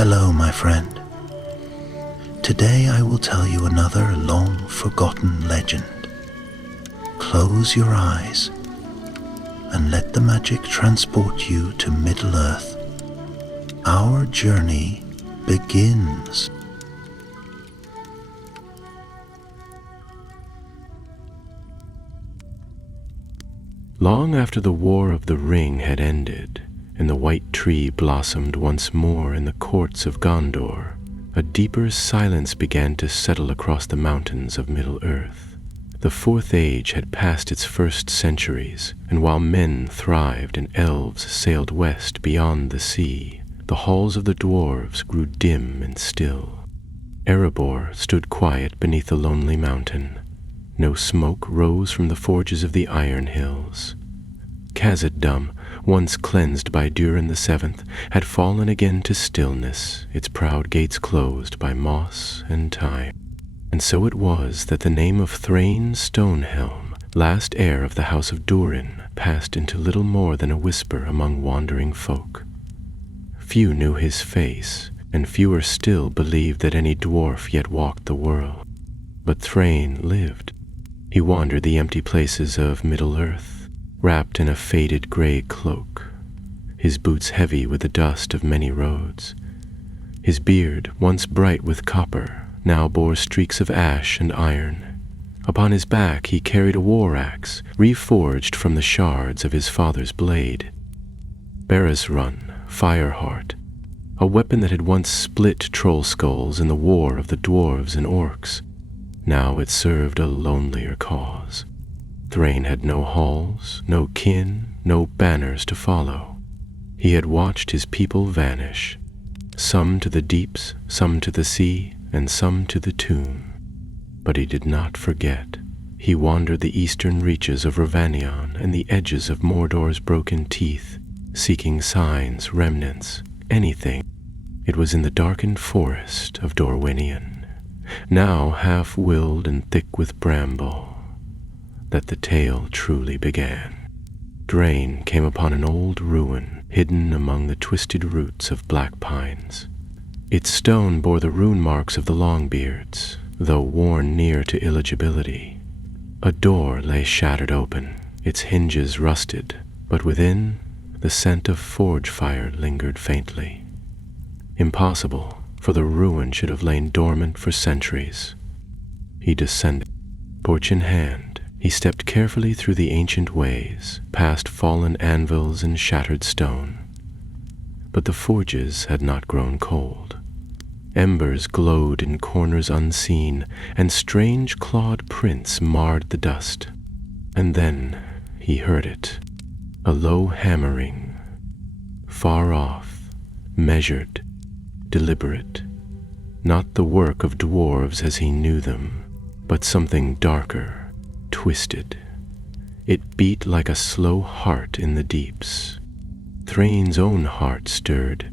Hello, my friend. Today I will tell you another long-forgotten legend. Close your eyes and let the magic transport you to Middle-earth. Our journey begins. Long after the War of the Ring had ended, and the white tree blossomed once more in the courts of Gondor, a deeper silence began to settle across the mountains of Middle-earth. The Fourth Age had passed its first centuries, and while men thrived and elves sailed west beyond the sea, the halls of the dwarves grew dim and still. Erebor stood quiet beneath the lonely mountain. No smoke rose from the forges of the Iron Hills. Khazad-dûm, once cleansed by Durin the Seventh, had fallen again to stillness, its proud gates closed by moss and time. And so it was that the name of Thrain Stonehelm, last heir of the House of Durin, passed into little more than a whisper among wandering folk. Few knew his face, and fewer still believed that any dwarf yet walked the world. But Thrain lived. He wandered the empty places of Middle-earth, wrapped in a faded gray cloak, his boots heavy with the dust of many roads. His beard, once bright with copper, now bore streaks of ash and iron. Upon his back he carried a war axe, reforged from the shards of his father's blade. Barrisrun, Fireheart, a weapon that had once split troll skulls in the war of the dwarves and orcs. Now it served a lonelier cause. Thrain had no halls, no kin, no banners to follow. He had watched his people vanish, some to the deeps, some to the sea, and some to the tomb. But he did not forget. He wandered the eastern reaches of Rhovanion and the edges of Mordor's broken teeth, seeking signs, remnants, anything. It was in the darkened forest of Dorwinion, now half-willed and thick with bramble, that the tale truly began. Thrain came upon an old ruin hidden among the twisted roots of black pines. Its stone bore the rune marks of the Longbeards, though worn near to illegibility. A door lay shattered open, its hinges rusted, but within, the scent of forge fire lingered faintly. Impossible, for the ruin should have lain dormant for centuries. He descended. Torch in hand, he stepped carefully through the ancient ways, past fallen anvils and shattered stone. But the forges had not grown cold. Embers glowed in corners unseen, and strange clawed prints marred the dust. And then he heard it, a low hammering, far off, measured, deliberate, not the work of dwarves as he knew them, but something darker, twisted. It beat like a slow heart in the deeps. Thrain's own heart stirred.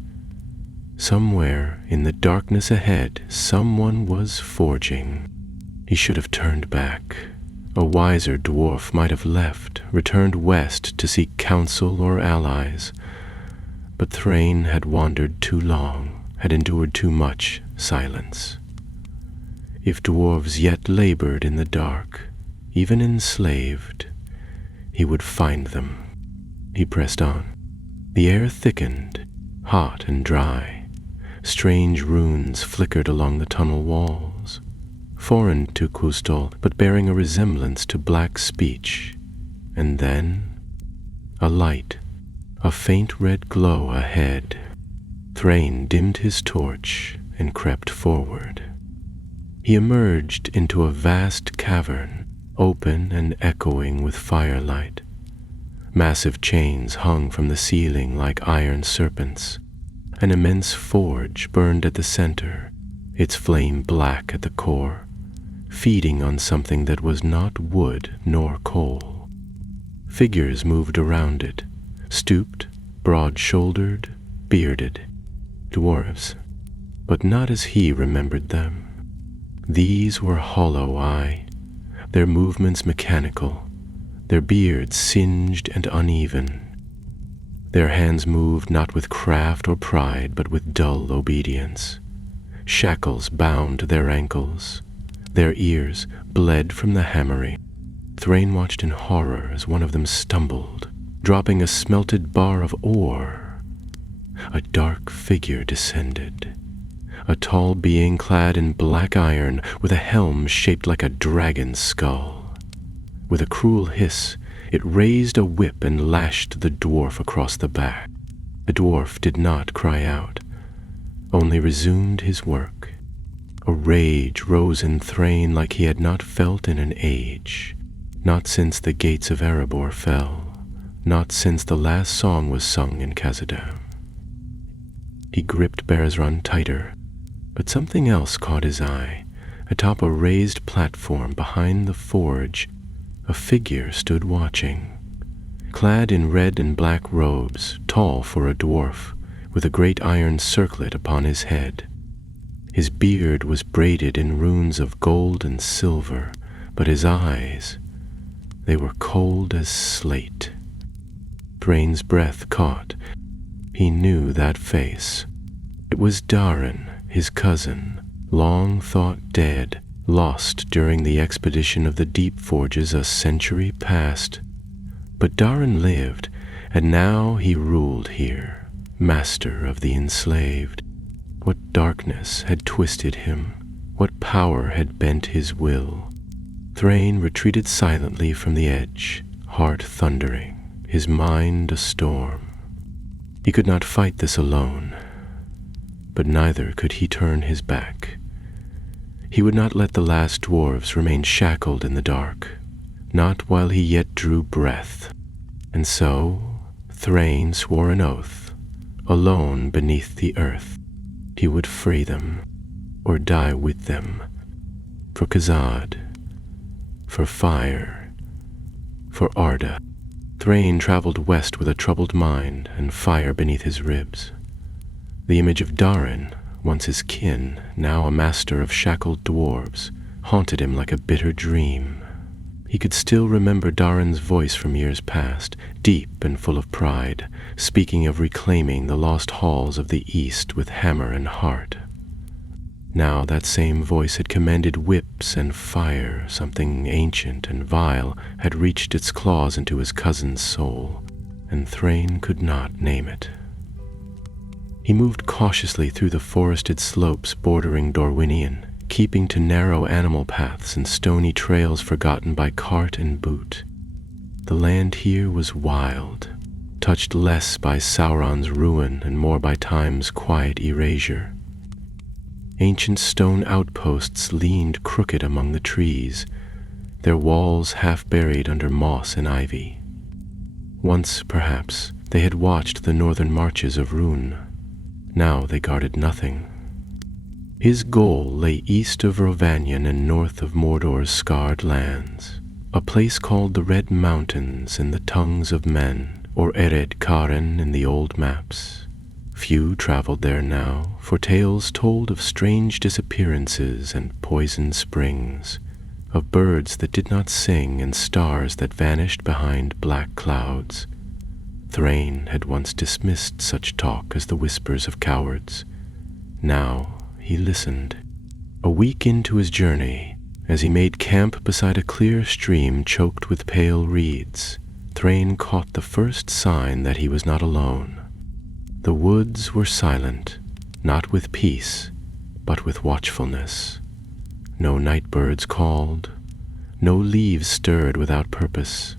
Somewhere in the darkness ahead, someone was forging. He should have turned back. A wiser dwarf might have left, returned west to seek counsel or allies. But Thrain had wandered too long, had endured too much silence. If dwarves yet labored in the dark, even enslaved, he would find them. He pressed on. The air thickened, hot and dry. Strange runes flickered along the tunnel walls, foreign to Kustol, but bearing a resemblance to black speech. And then, a light, a faint red glow ahead. Thrain dimmed his torch and crept forward. He emerged into a vast cavern, open and echoing with firelight. Massive chains hung from the ceiling like iron serpents. An immense forge burned at the center, its flame black at the core, feeding on something that was not wood nor coal. Figures moved around it, stooped, broad-shouldered, bearded. Dwarves, but not as he remembered them. These were hollow-eye, their movements mechanical, their beards singed and uneven. Their hands moved not with craft or pride, but with dull obedience. Shackles bound their ankles. Their ears bled from the hammering. Thrain watched in horror as one of them stumbled, dropping a smelted bar of ore. A dark figure descended, a tall being clad in black iron with a helm shaped like a dragon's skull. With a cruel hiss, it raised a whip and lashed the dwarf across the back. The dwarf did not cry out, only resumed his work. A rage rose in Thrain like he had not felt in an age, not since the gates of Erebor fell, not since the last song was sung in Khazad-dûm. He gripped Berazron tighter, but something else caught his eye. Atop a raised platform behind the forge, a figure stood watching. Clad in red and black robes, tall for a dwarf, with a great iron circlet upon his head. His beard was braided in runes of gold and silver, but his eyes, they were cold as slate. Thrain's breath caught. He knew that face. It was Darin, his cousin, long thought dead, lost during the expedition of the Deep Forges a century past. But Darin lived, and now he ruled here, master of the enslaved. What darkness had twisted him? What power had bent his will? Thrain retreated silently from the edge, heart thundering, his mind a storm. He could not fight this alone, but neither could he turn his back. He would not let the last dwarves remain shackled in the dark, not while he yet drew breath. And so Thrain swore an oath, alone beneath the earth. He would free them, or die with them, for Khazad, for fire, for Arda. Thrain traveled west with a troubled mind and fire beneath his ribs. The image of Darin, once his kin, now a master of shackled dwarves, haunted him like a bitter dream. He could still remember Darin's voice from years past, deep and full of pride, speaking of reclaiming the lost halls of the East with hammer and heart. Now that same voice had commanded whips and fire. Something ancient and vile had reached its claws into his cousin's soul, and Thrain could not name it. He moved cautiously through the forested slopes bordering Dorwinion, keeping to narrow animal paths and stony trails forgotten by cart and boot. The land here was wild, touched less by Sauron's ruin and more by time's quiet erasure. Ancient stone outposts leaned crooked among the trees, their walls half buried under moss and ivy. Once, perhaps, they had watched the northern marches of Rhûn. Now they guarded nothing. His goal lay east of Rovanion and north of Mordor's scarred lands, a place called the Red Mountains in the tongues of men, or Ered Karen in the old maps. Few traveled there now, for tales told of strange disappearances and poisoned springs, of birds that did not sing and stars that vanished behind black clouds. Thrain had once dismissed such talk as the whispers of cowards. Now he listened. A week into his journey, as he made camp beside a clear stream choked with pale reeds, Thrain caught the first sign that he was not alone. The woods were silent, not with peace, but with watchfulness. No night birds called, no leaves stirred without purpose.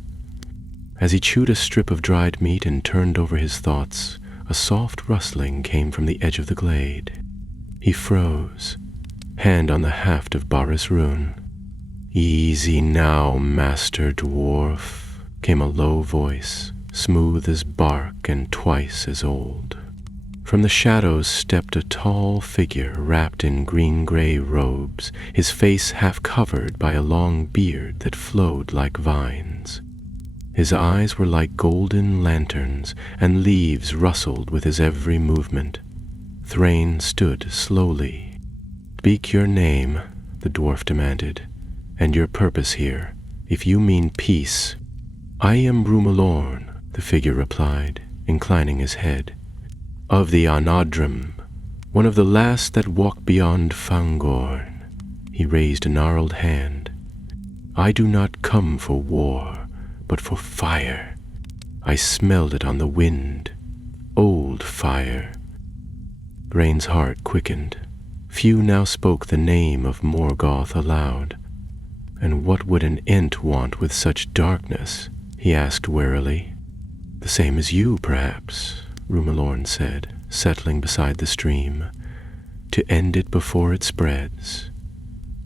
As he chewed a strip of dried meat and turned over his thoughts, a soft rustling came from the edge of the glade. He froze, hand on the haft of Baris Rhûn. "Easy now, Master Dwarf," came a low voice, smooth as bark and twice as old. From the shadows stepped a tall figure wrapped in green-gray robes, his face half covered by a long beard that flowed like vines. His eyes were like golden lanterns, and leaves rustled with his every movement. Thrain stood slowly. "Speak your name," the dwarf demanded, "and your purpose here, if you mean peace." "I am Brumilorn," the figure replied. inclining his head. "Of the Anadrim, one of the last that walk beyond Fangorn." He raised a gnarled hand. "I do not come for war, but for fire. I smelled it on the wind. Old fire." Thrain's heart quickened. Few now spoke the name of Morgoth aloud. "And what would an Ent want with such darkness?" he asked warily. "The same as you, perhaps," Rumalorn said, settling beside the stream, "to end it before it spreads."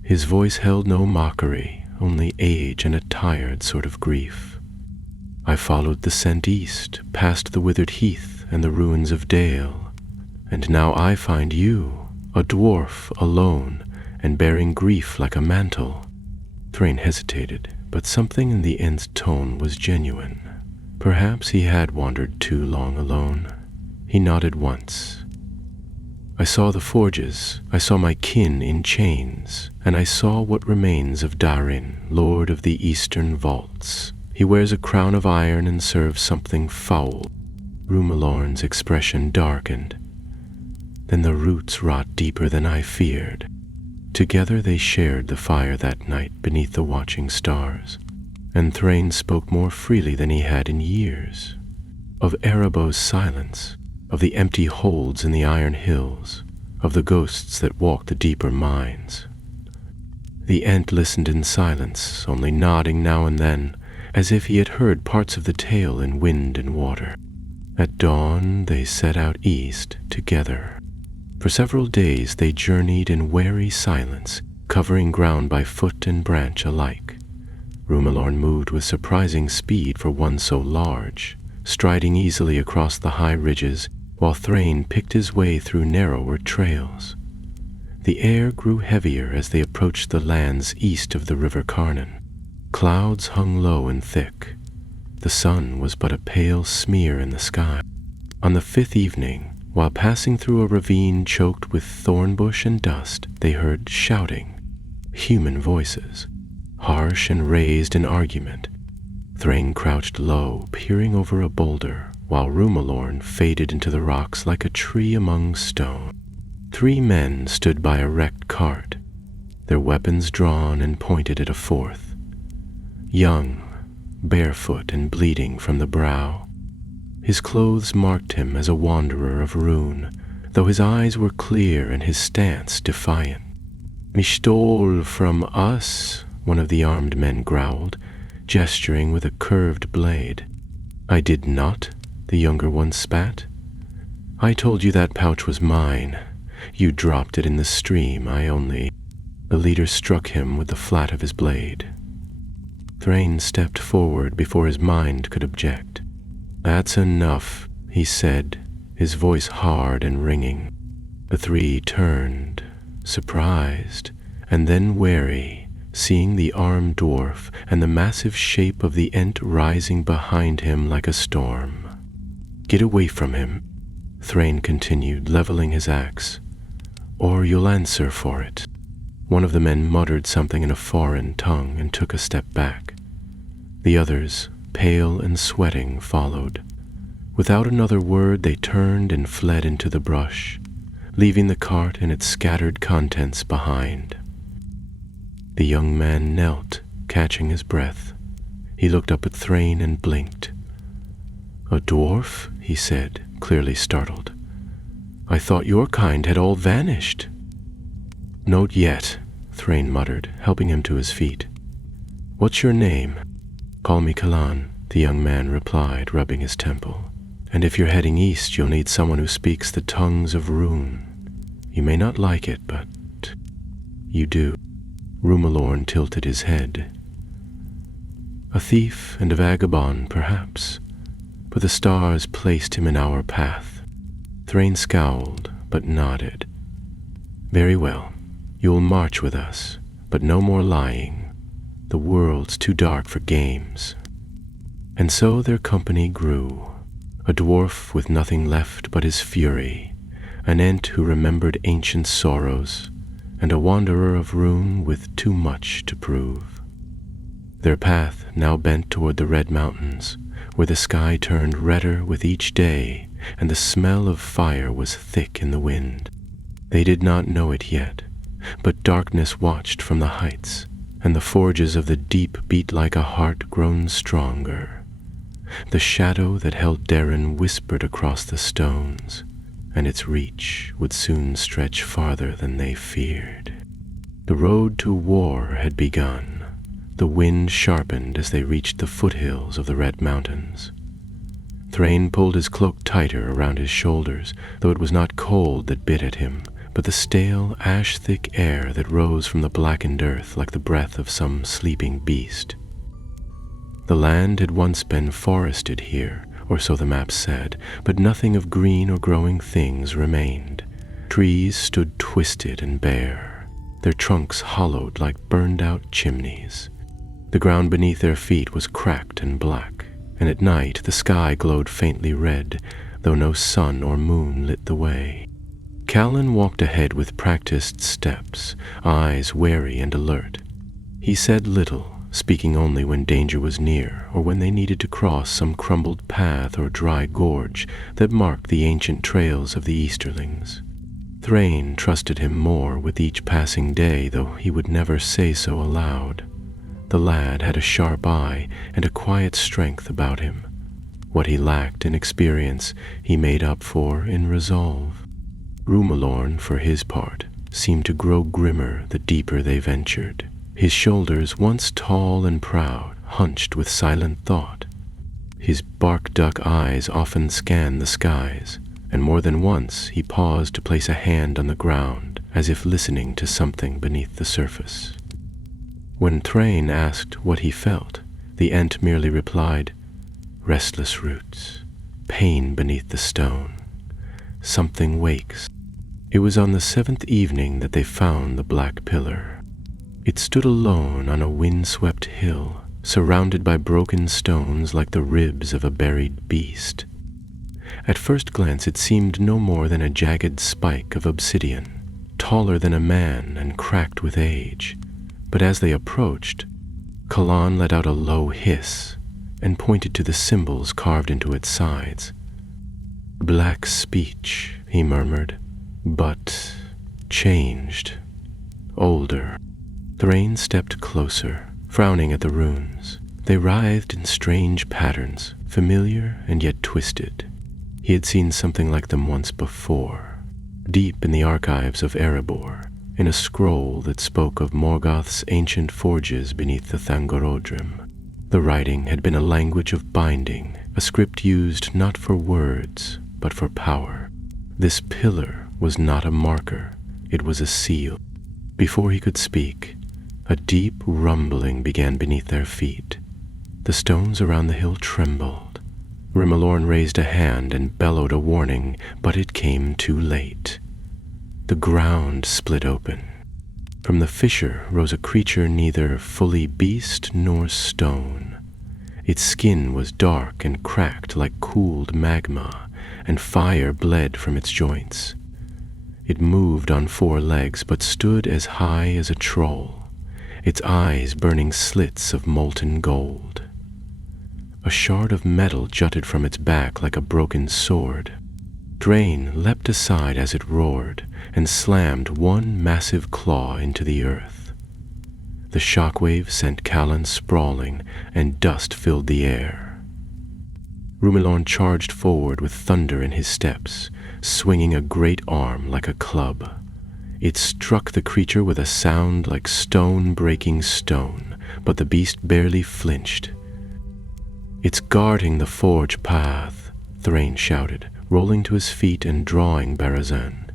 His voice held no mockery, only age and a tired sort of grief. "I followed the scent east, past the withered heath and the ruins of Dale, and now I find you, a dwarf, alone, and bearing grief like a mantle." Thrain hesitated, but something in the Ent's tone was genuine. Perhaps he had wandered too long alone. He nodded once. "I saw the forges, I saw my kin in chains, and I saw what remains of Darin, lord of the eastern vaults. He wears a crown of iron and serves something foul." Rumalorn's expression darkened. "Then the roots rot deeper than I feared." Together they shared the fire that night beneath the watching stars, and Thrain spoke more freely than he had in years. Of Erebos' silence, of the empty holds in the iron hills, of the ghosts that walk the deeper mines. The Ent listened in silence, only nodding now and then, as if he had heard parts of the tale in wind and water. At dawn they set out east together. For several days they journeyed in wary silence, covering ground by foot and branch alike. Rumalorn moved with surprising speed for one so large, striding easily across the high ridges, while Thrain picked his way through narrower trails. The air grew heavier as they approached the lands east of the River Carnan. Clouds hung low and thick. The sun was but a pale smear in the sky. On the fifth evening, while passing through a ravine choked with thornbush and dust, they heard shouting, human voices, harsh and raised in argument. Thrain crouched low, peering over a boulder, while Rumalorn faded into the rocks like a tree among stone. 3 men stood by a wrecked cart, their weapons drawn and pointed at a fourth. Young, barefoot and bleeding from the brow. His clothes marked him as a wanderer of Rune, though his eyes were clear and his stance defiant. "Me stole from us," one of the armed men growled, gesturing with a curved blade. "I did not," the younger one spat. "I told you that pouch was mine. You dropped it in the stream, I only—" The leader struck him with the flat of his blade. Thrain stepped forward before his mind could object. "That's enough," he said, his voice hard and ringing. The 3 turned, surprised, and then wary, seeing the armed dwarf and the massive shape of the Ent rising behind him like a storm. "Get away from him," Thrain continued, leveling his axe, "or you'll answer for it." One of the men muttered something in a foreign tongue and took a step back. The others, pale and sweating, followed. Without another word they turned and fled into the brush, leaving the cart and its scattered contents behind. The young man knelt, catching his breath. He looked up at Thrain and blinked. "A dwarf?" he said, clearly startled. "I thought your kind had all vanished." "Not yet," Thrain muttered, helping him to his feet. "What's your name?" "Call me Kalan," the young man replied, rubbing his temple. "And if you're heading east, you'll need someone who speaks the tongues of Rune. You may not like it, but you do." Rumalorn tilted his head. "A thief and a vagabond, perhaps, but the stars placed him in our path." Thrain scowled, but nodded. "Very well. You'll march with us, but no more lying. The world's too dark for games." And so their company grew. A dwarf with nothing left but his fury, an Ent who remembered ancient sorrows, and a wanderer of Rune with too much to prove. Their path now bent toward the Red Mountains, where the sky turned redder with each day, and the smell of fire was thick in the wind. They did not know it yet, but darkness watched from the heights, and the forges of the deep beat like a heart grown stronger. The shadow that held Darren whispered across the stones, and its reach would soon stretch farther than they feared. The road to war had begun. The wind sharpened as they reached the foothills of the Red Mountains. Thrain pulled his cloak tighter around his shoulders, though it was not cold that bit at him, but the stale, ash-thick air that rose from the blackened earth like the breath of some sleeping beast. The land had once been forested here, or so the map said, but nothing of green or growing things remained. Trees stood twisted and bare, their trunks hollowed like burned-out chimneys. The ground beneath their feet was cracked and black, and at night the sky glowed faintly red, though no sun or moon lit the way. Callan walked ahead with practiced steps, eyes wary and alert. He said little, speaking only when danger was near or when they needed to cross some crumbled path or dry gorge that marked the ancient trails of the Easterlings. Thrain trusted him more with each passing day, though he would never say so aloud. The lad had a sharp eye and a quiet strength about him. What he lacked in experience, he made up for in resolve. Rumalorn, for his part, seemed to grow grimmer the deeper they ventured. His shoulders, once tall and proud, hunched with silent thought. His bark-duck eyes often scanned the skies, and more than once he paused to place a hand on the ground, as if listening to something beneath the surface. When Thrain asked what he felt, the Ent merely replied, "Restless roots, pain beneath the stone. Something wakes." It was on the 7th evening that they found the black pillar. It stood alone on a wind-swept hill, surrounded by broken stones like the ribs of a buried beast. At first glance it seemed no more than a jagged spike of obsidian, taller than a man and cracked with age. But as they approached, Callan let out a low hiss and pointed to the symbols carved into its sides. "Black speech," he murmured, "but changed, older." Thrain stepped closer, frowning at the runes. They writhed in strange patterns, familiar and yet twisted. He had seen something like them once before, deep in the archives of Erebor, in a scroll that spoke of Morgoth's ancient forges beneath the Thangorodrim. The writing had been a language of binding, a script used not for words, but for power. This pillar was not a marker, it was a seal. Before he could speak, a deep rumbling began beneath their feet. The stones around the hill trembled. Rimalorn raised a hand and bellowed a warning, but it came too late. The ground split open. From the fissure rose a creature neither fully beast nor stone. Its skin was dark and cracked like cooled magma, and fire bled from its joints. It moved on 4 legs, but stood as high as a troll, its eyes burning slits of molten gold. A shard of metal jutted from its back like a broken sword. Thrain leapt aside as it roared, and slammed one massive claw into the earth. The shockwave sent Callan sprawling, and dust filled the air. Rumalorn charged forward with thunder in his steps, swinging a great arm like a club. It struck the creature with a sound like stone breaking stone, but the beast barely flinched. "It's guarding the forge path," Thrain shouted, rolling to his feet and drawing Barazan.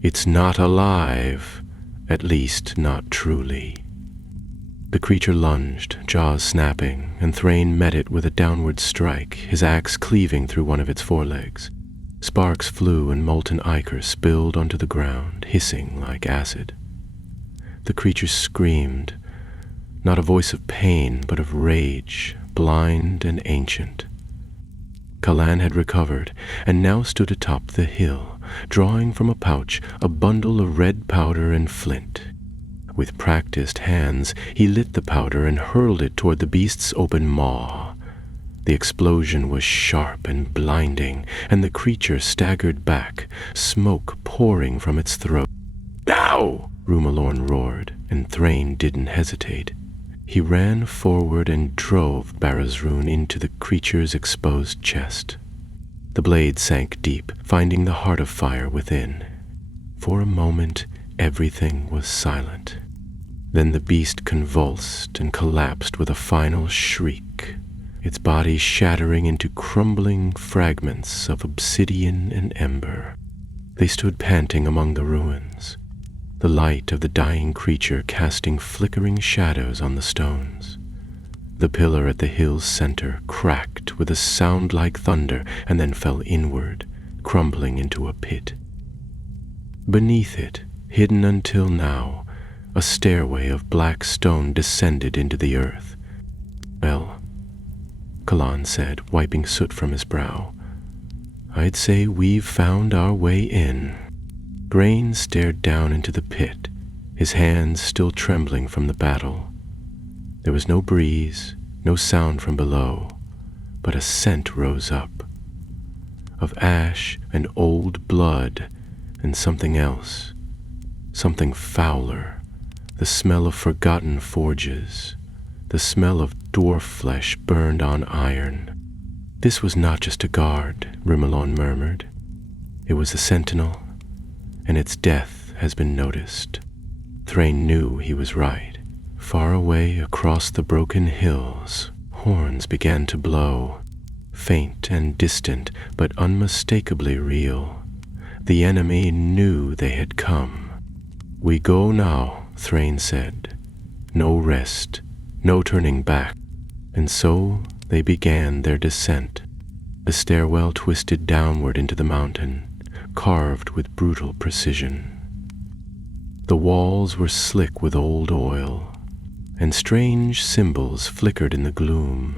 "It's not alive, at least not truly." The creature lunged, jaws snapping, and Thrain met it with a downward strike, his axe cleaving through one of its forelegs. Sparks flew and molten ichor spilled onto the ground, hissing like acid. The creature screamed, not a voice of pain, but of rage, blind and ancient. Callan had recovered, and now stood atop the hill, drawing from a pouch a bundle of red powder and flint. With practiced hands, he lit the powder and hurled it toward the beast's open maw. The explosion was sharp and blinding, and the creature staggered back, smoke pouring from its throat. "Now!" Rumalorn roared, and Thrain didn't hesitate. He ran forward and drove Barasrun into the creature's exposed chest. The blade sank deep, finding the heart of fire within. For a moment, everything was silent. Then the beast convulsed and collapsed with a final shriek, its body shattering into crumbling fragments of obsidian and ember. They stood panting among the ruins, the light of the dying creature casting flickering shadows on the stones. The pillar at the hill's center cracked with a sound like thunder and then fell inward, crumbling into a pit. Beneath it, hidden until now, a stairway of black stone descended into the earth. "Well," Kalan said, wiping soot from his brow, "I'd say we've found our way in." Grain stared down into the pit, his hands still trembling from the battle. There was no breeze, no sound from below, but a scent rose up, of ash and old blood and something else, something fouler, the smell of forgotten forges, the smell of dwarf flesh burned on iron. "This was not just a guard," Rimelon murmured. "It was a sentinel, and its death has been noticed." Thrain knew he was right. Far away across the broken hills, horns began to blow, faint and distant, but unmistakably real. The enemy knew they had come. "We go now," Thrain said. "No rest, no turning back." And so they began their descent. The stairwell twisted downward into the mountain, carved with brutal precision. The walls were slick with old oil, and strange symbols flickered in the gloom,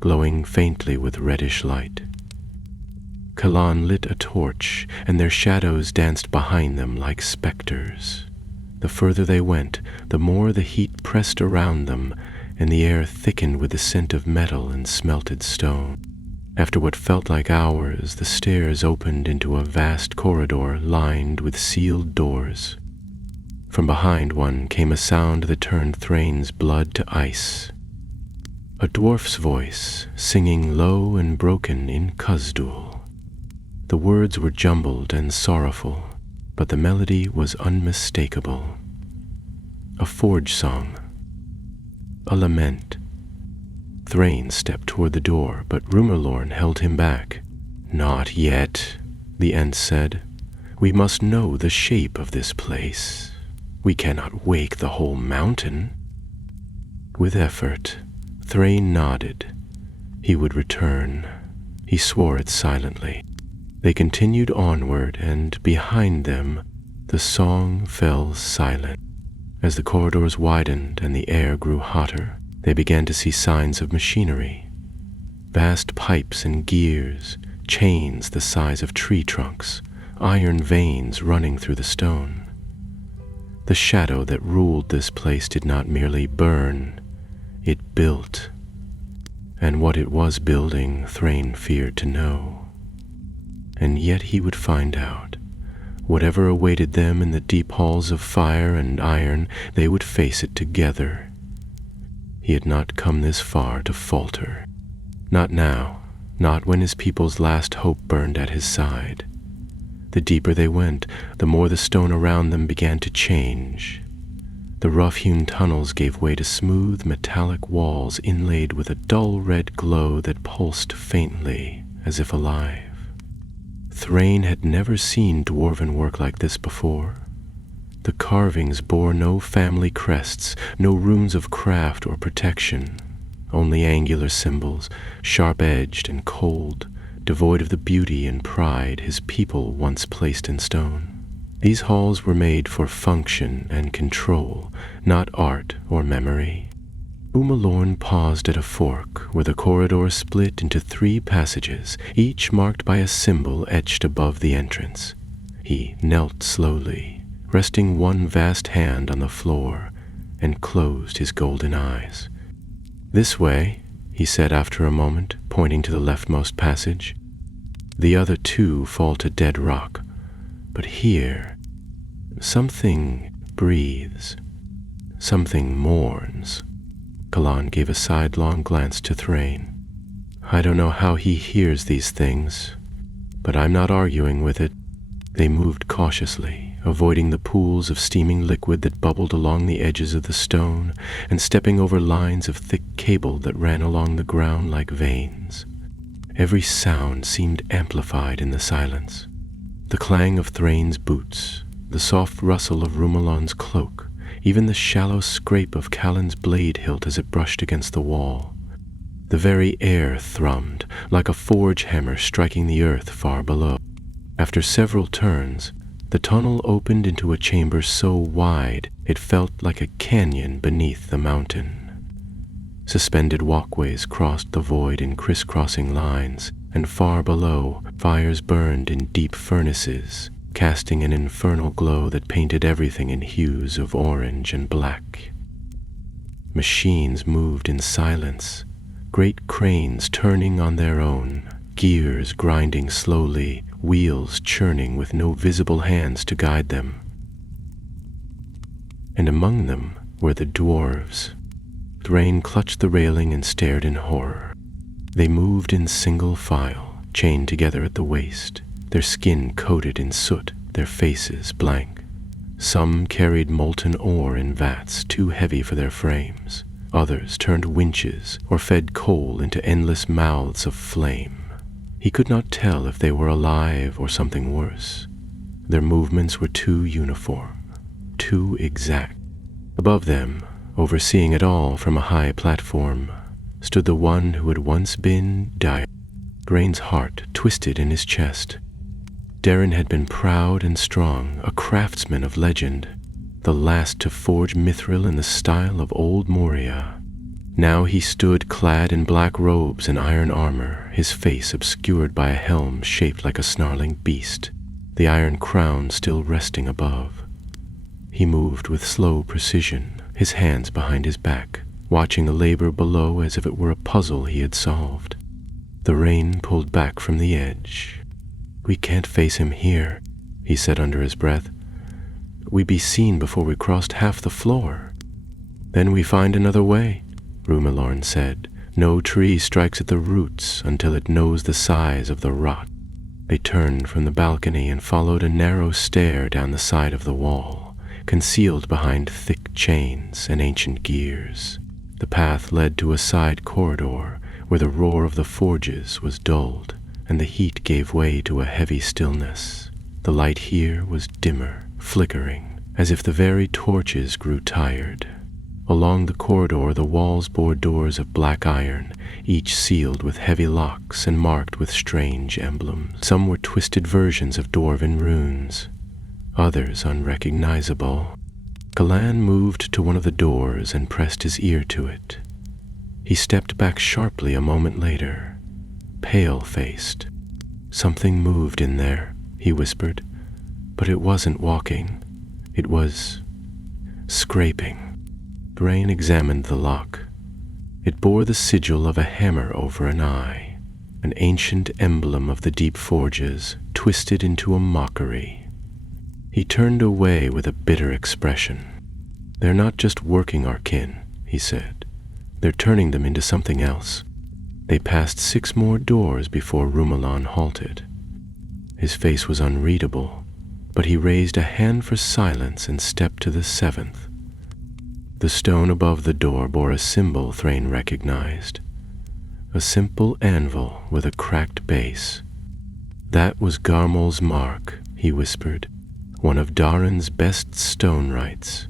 glowing faintly with reddish light. Kalan lit a torch, and their shadows danced behind them like specters. The further they went, the more the heat pressed around them, and the air thickened with the scent of metal and smelted stone. After what felt like hours, the stairs opened into a vast corridor lined with sealed doors. From behind one came a sound that turned Thrain's blood to ice. A dwarf's voice, singing low and broken in Khuzdul. The words were jumbled and sorrowful, but the melody was unmistakable. A forge song, a lament. Thrain stepped toward the door, but Rumalorn held him back. "Not yet," the Ent said. "We must know the shape of this place. We cannot wake the whole mountain." With effort, Thrain nodded. He would return. He swore it silently. They continued onward, and behind them, the song fell silent. As the corridors widened and the air grew hotter, they began to see signs of machinery. Vast pipes and gears, chains the size of tree trunks, iron veins running through the stone. The shadow that ruled this place did not merely burn, it built. And what it was building, Thrain feared to know. And yet he would find out. Whatever awaited them in the deep halls of fire and iron, they would face it together. He had not come this far to falter. Not now, not when his people's last hope burned at his side. The deeper they went, the more the stone around them began to change. The rough-hewn tunnels gave way to smooth metallic walls inlaid with a dull red glow that pulsed faintly, as if alive. Thrain had never seen dwarven work like this before. The carvings bore no family crests, no runes of craft or protection, only angular symbols, sharp-edged and cold, devoid of the beauty and pride his people once placed in stone. These halls were made for function and control, not art or memory. Umalorn paused at a fork where the corridor split into 3 passages, each marked by a symbol etched above the entrance. He knelt slowly, resting one vast hand on the floor, and closed his golden eyes. "This way," he said after a moment, pointing to the leftmost passage. The other two fall to dead rock, but here, something breathes, something mourns. Kalan gave a sidelong glance to Thrain. I don't know how he hears these things, but I'm not arguing with it. They moved cautiously, avoiding the pools of steaming liquid that bubbled along the edges of the stone and stepping over lines of thick cable that ran along the ground like veins. Every sound seemed amplified in the silence. The clang of Thrain's boots, the soft rustle of Rumelan's cloak, even the shallow scrape of Callan's blade hilt as it brushed against the wall. The very air thrummed, like a forge hammer striking the earth far below. After several turns, the tunnel opened into a chamber so wide it felt like a canyon beneath the mountain. Suspended walkways crossed the void in crisscrossing lines, and far below, fires burned in deep furnaces, casting an infernal glow that painted everything in hues of orange and black. Machines moved in silence, great cranes turning on their own, gears grinding slowly, wheels churning with no visible hands to guide them. And among them were the dwarves. Thrain clutched the railing and stared in horror. They moved in single file, chained together at the waist, their skin coated in soot, their faces blank. Some carried molten ore in vats too heavy for their frames. Others turned winches or fed coal into endless mouths of flame. He could not tell if they were alive or something worse. Their movements were too uniform, too exact. Above them, overseeing it all from a high platform, stood the one who had once been Dire. Thrain's heart twisted in his chest. Darren had been proud and strong, a craftsman of legend, the last to forge mithril in the style of old Moria. Now he stood clad in black robes and iron armor, his face obscured by a helm shaped like a snarling beast, the iron crown still resting above. He moved with slow precision, his hands behind his back, watching the labor below as if it were a puzzle he had solved. The rain pulled back from the edge. We can't face him here, he said under his breath. We'd be seen before we crossed half the floor. Then we find another way, Rumelan said. No tree strikes at the roots until it knows the size of the rot. They turned from the balcony and followed a narrow stair down the side of the wall, concealed behind thick chains and ancient gears. The path led to a side corridor where the roar of the forges was dulled, and the heat gave way to a heavy stillness. The light here was dimmer, flickering, as if the very torches grew tired. Along the corridor the walls bore doors of black iron, each sealed with heavy locks and marked with strange emblems. Some were twisted versions of dwarven runes, others unrecognizable. Kalan moved to one of the doors and pressed his ear to it. He stepped back sharply a moment later, pale-faced. Something moved in there, he whispered, but it wasn't walking. It was scraping. Thrain examined the lock. It bore the sigil of a hammer over an eye, an ancient emblem of the deep forges, twisted into a mockery. He turned away with a bitter expression. They're not just working our kin, he said. They're turning them into something else. They passed 6 more doors before Rumelan halted. His face was unreadable, but he raised a hand for silence and stepped to the 7th. The stone above the door bore a symbol Thrain recognized, a simple anvil with a cracked base. That was Garmol's mark, he whispered, one of Daren's best stone wrights.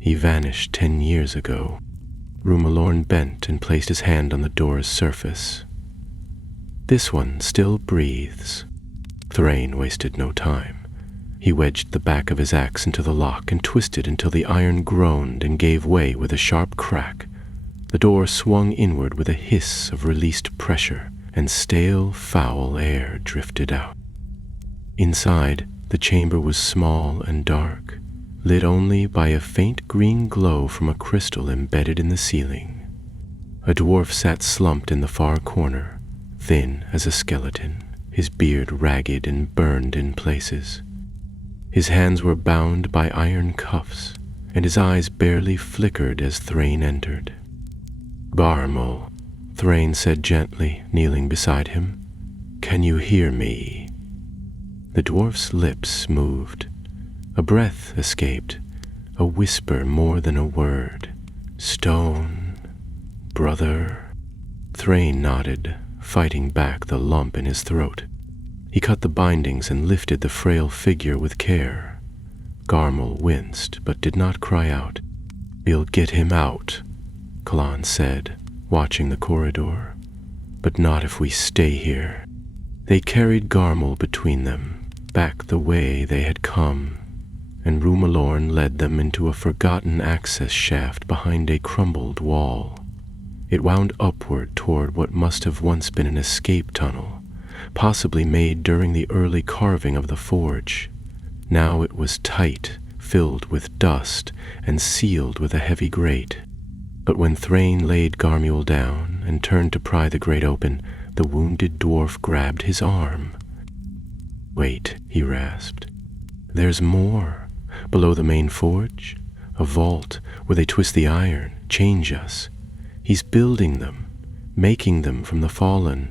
He vanished 10 years ago. Rumelan bent and placed his hand on the door's surface. This one still breathes. Thrain wasted no time. He wedged the back of his axe into the lock and twisted until the iron groaned and gave way with a sharp crack. The door swung inward with a hiss of released pressure, and stale, foul air drifted out. Inside, the chamber was small and dark, lit only by a faint green glow from a crystal embedded in the ceiling. A dwarf sat slumped in the far corner, thin as a skeleton, his beard ragged and burned in places. His hands were bound by iron cuffs, and his eyes barely flickered as Thrain entered. "Garmul," Thrain said gently, kneeling beside him. "Can you hear me?" The dwarf's lips moved. A breath escaped, a whisper more than a word. "Stone, brother." Thrain nodded, fighting back the lump in his throat. He cut the bindings and lifted the frail figure with care. Garmul winced, but did not cry out. "We'll get him out," Kalan said, watching the corridor. "But not if we stay here." They carried Garmul between them, back the way they had come, and Rumalorn led them into a forgotten access shaft behind a crumbled wall. It wound upward toward what must have once been an escape tunnel, possibly made during the early carving of the forge. Now it was tight, filled with dust, and sealed with a heavy grate. But when Thrain laid Garmul down and turned to pry the grate open, the wounded dwarf grabbed his arm. "Wait," he rasped. "There's more. Below the main forge, a vault where they twist the iron, change us. He's building them, making them from the fallen.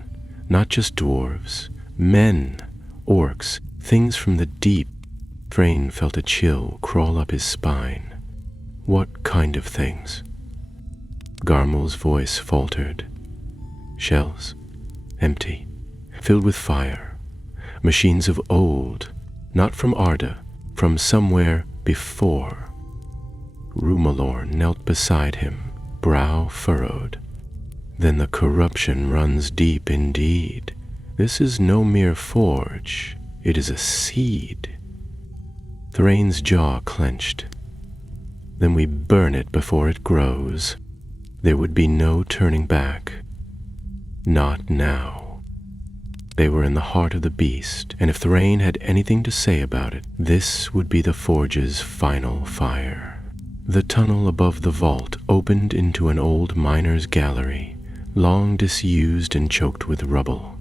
Not just dwarves, men, orcs, things from the deep." Thrain felt a chill crawl up his spine. "What kind of things?" Garmul's voice faltered. "Shells, empty, filled with fire. Machines of old, not from Arda, from somewhere before." Rumalorn knelt beside him, brow furrowed. "Then the corruption runs deep indeed. This is no mere forge, it is a seed." Thrain's jaw clenched. "Then we burn it before it grows. There would be no turning back." Not now. They were in the heart of the beast, and if Thrain had anything to say about it, this would be the forge's final fire. The tunnel above the vault opened into an old miner's gallery, long disused and choked with rubble.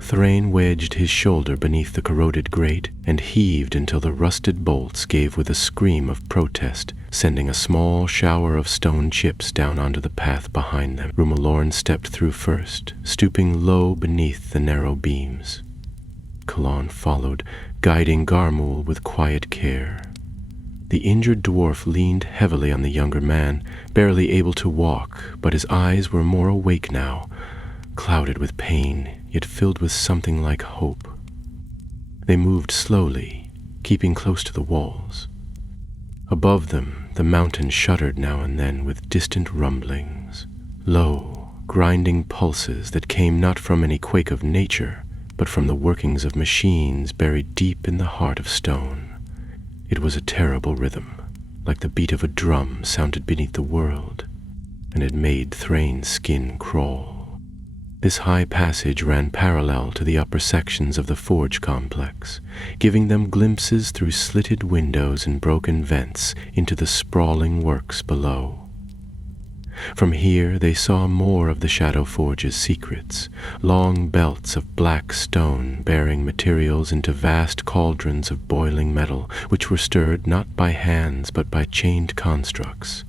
Thrain wedged his shoulder beneath the corroded grate and heaved until the rusted bolts gave with a scream of protest, sending a small shower of stone chips down onto the path behind them. Rumalorn stepped through first, stooping low beneath the narrow beams. Kalan followed, guiding Garmul with quiet care. The injured dwarf leaned heavily on the younger man, barely able to walk, but his eyes were more awake now, clouded with pain, yet filled with something like hope. They moved slowly, keeping close to the walls. Above them, the mountain shuddered now and then with distant rumblings, low, grinding pulses that came not from any quake of nature, but from the workings of machines buried deep in the heart of stone. It was a terrible rhythm, like the beat of a drum sounded beneath the world, and it made Thrain's skin crawl. This high passage ran parallel to the upper sections of the forge complex, giving them glimpses through slitted windows and broken vents into the sprawling works below. From here they saw more of the Shadow Forge's secrets, long belts of black stone bearing materials into vast cauldrons of boiling metal, which were stirred not by hands but by chained constructs.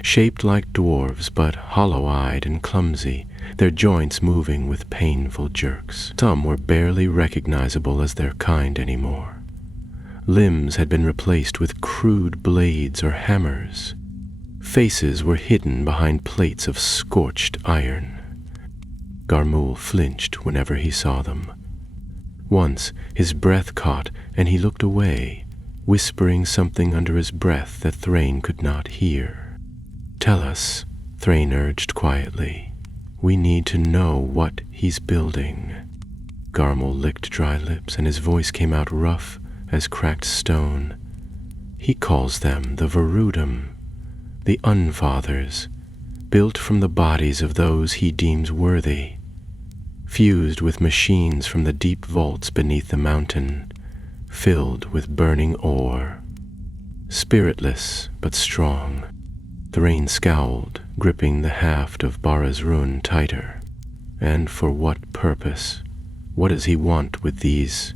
Shaped like dwarves, but hollow-eyed and clumsy, their joints moving with painful jerks. Some were barely recognizable as their kind anymore. Limbs had been replaced with crude blades or hammers. Faces were hidden behind plates of scorched iron. Garmul flinched whenever he saw them. Once his breath caught and he looked away, whispering something under his breath that Thrain could not hear. "Tell us," Thrain urged quietly. "We need to know what he's building." Garmul licked dry lips and his voice came out rough as cracked stone. "He calls them the Varudum, the Unfathers, built from the bodies of those he deems worthy, fused with machines from the deep vaults beneath the mountain, filled with burning ore. Spiritless but strong, Thrain scowled, gripping the haft of Barazrun tighter. And for what purpose? What does he want with these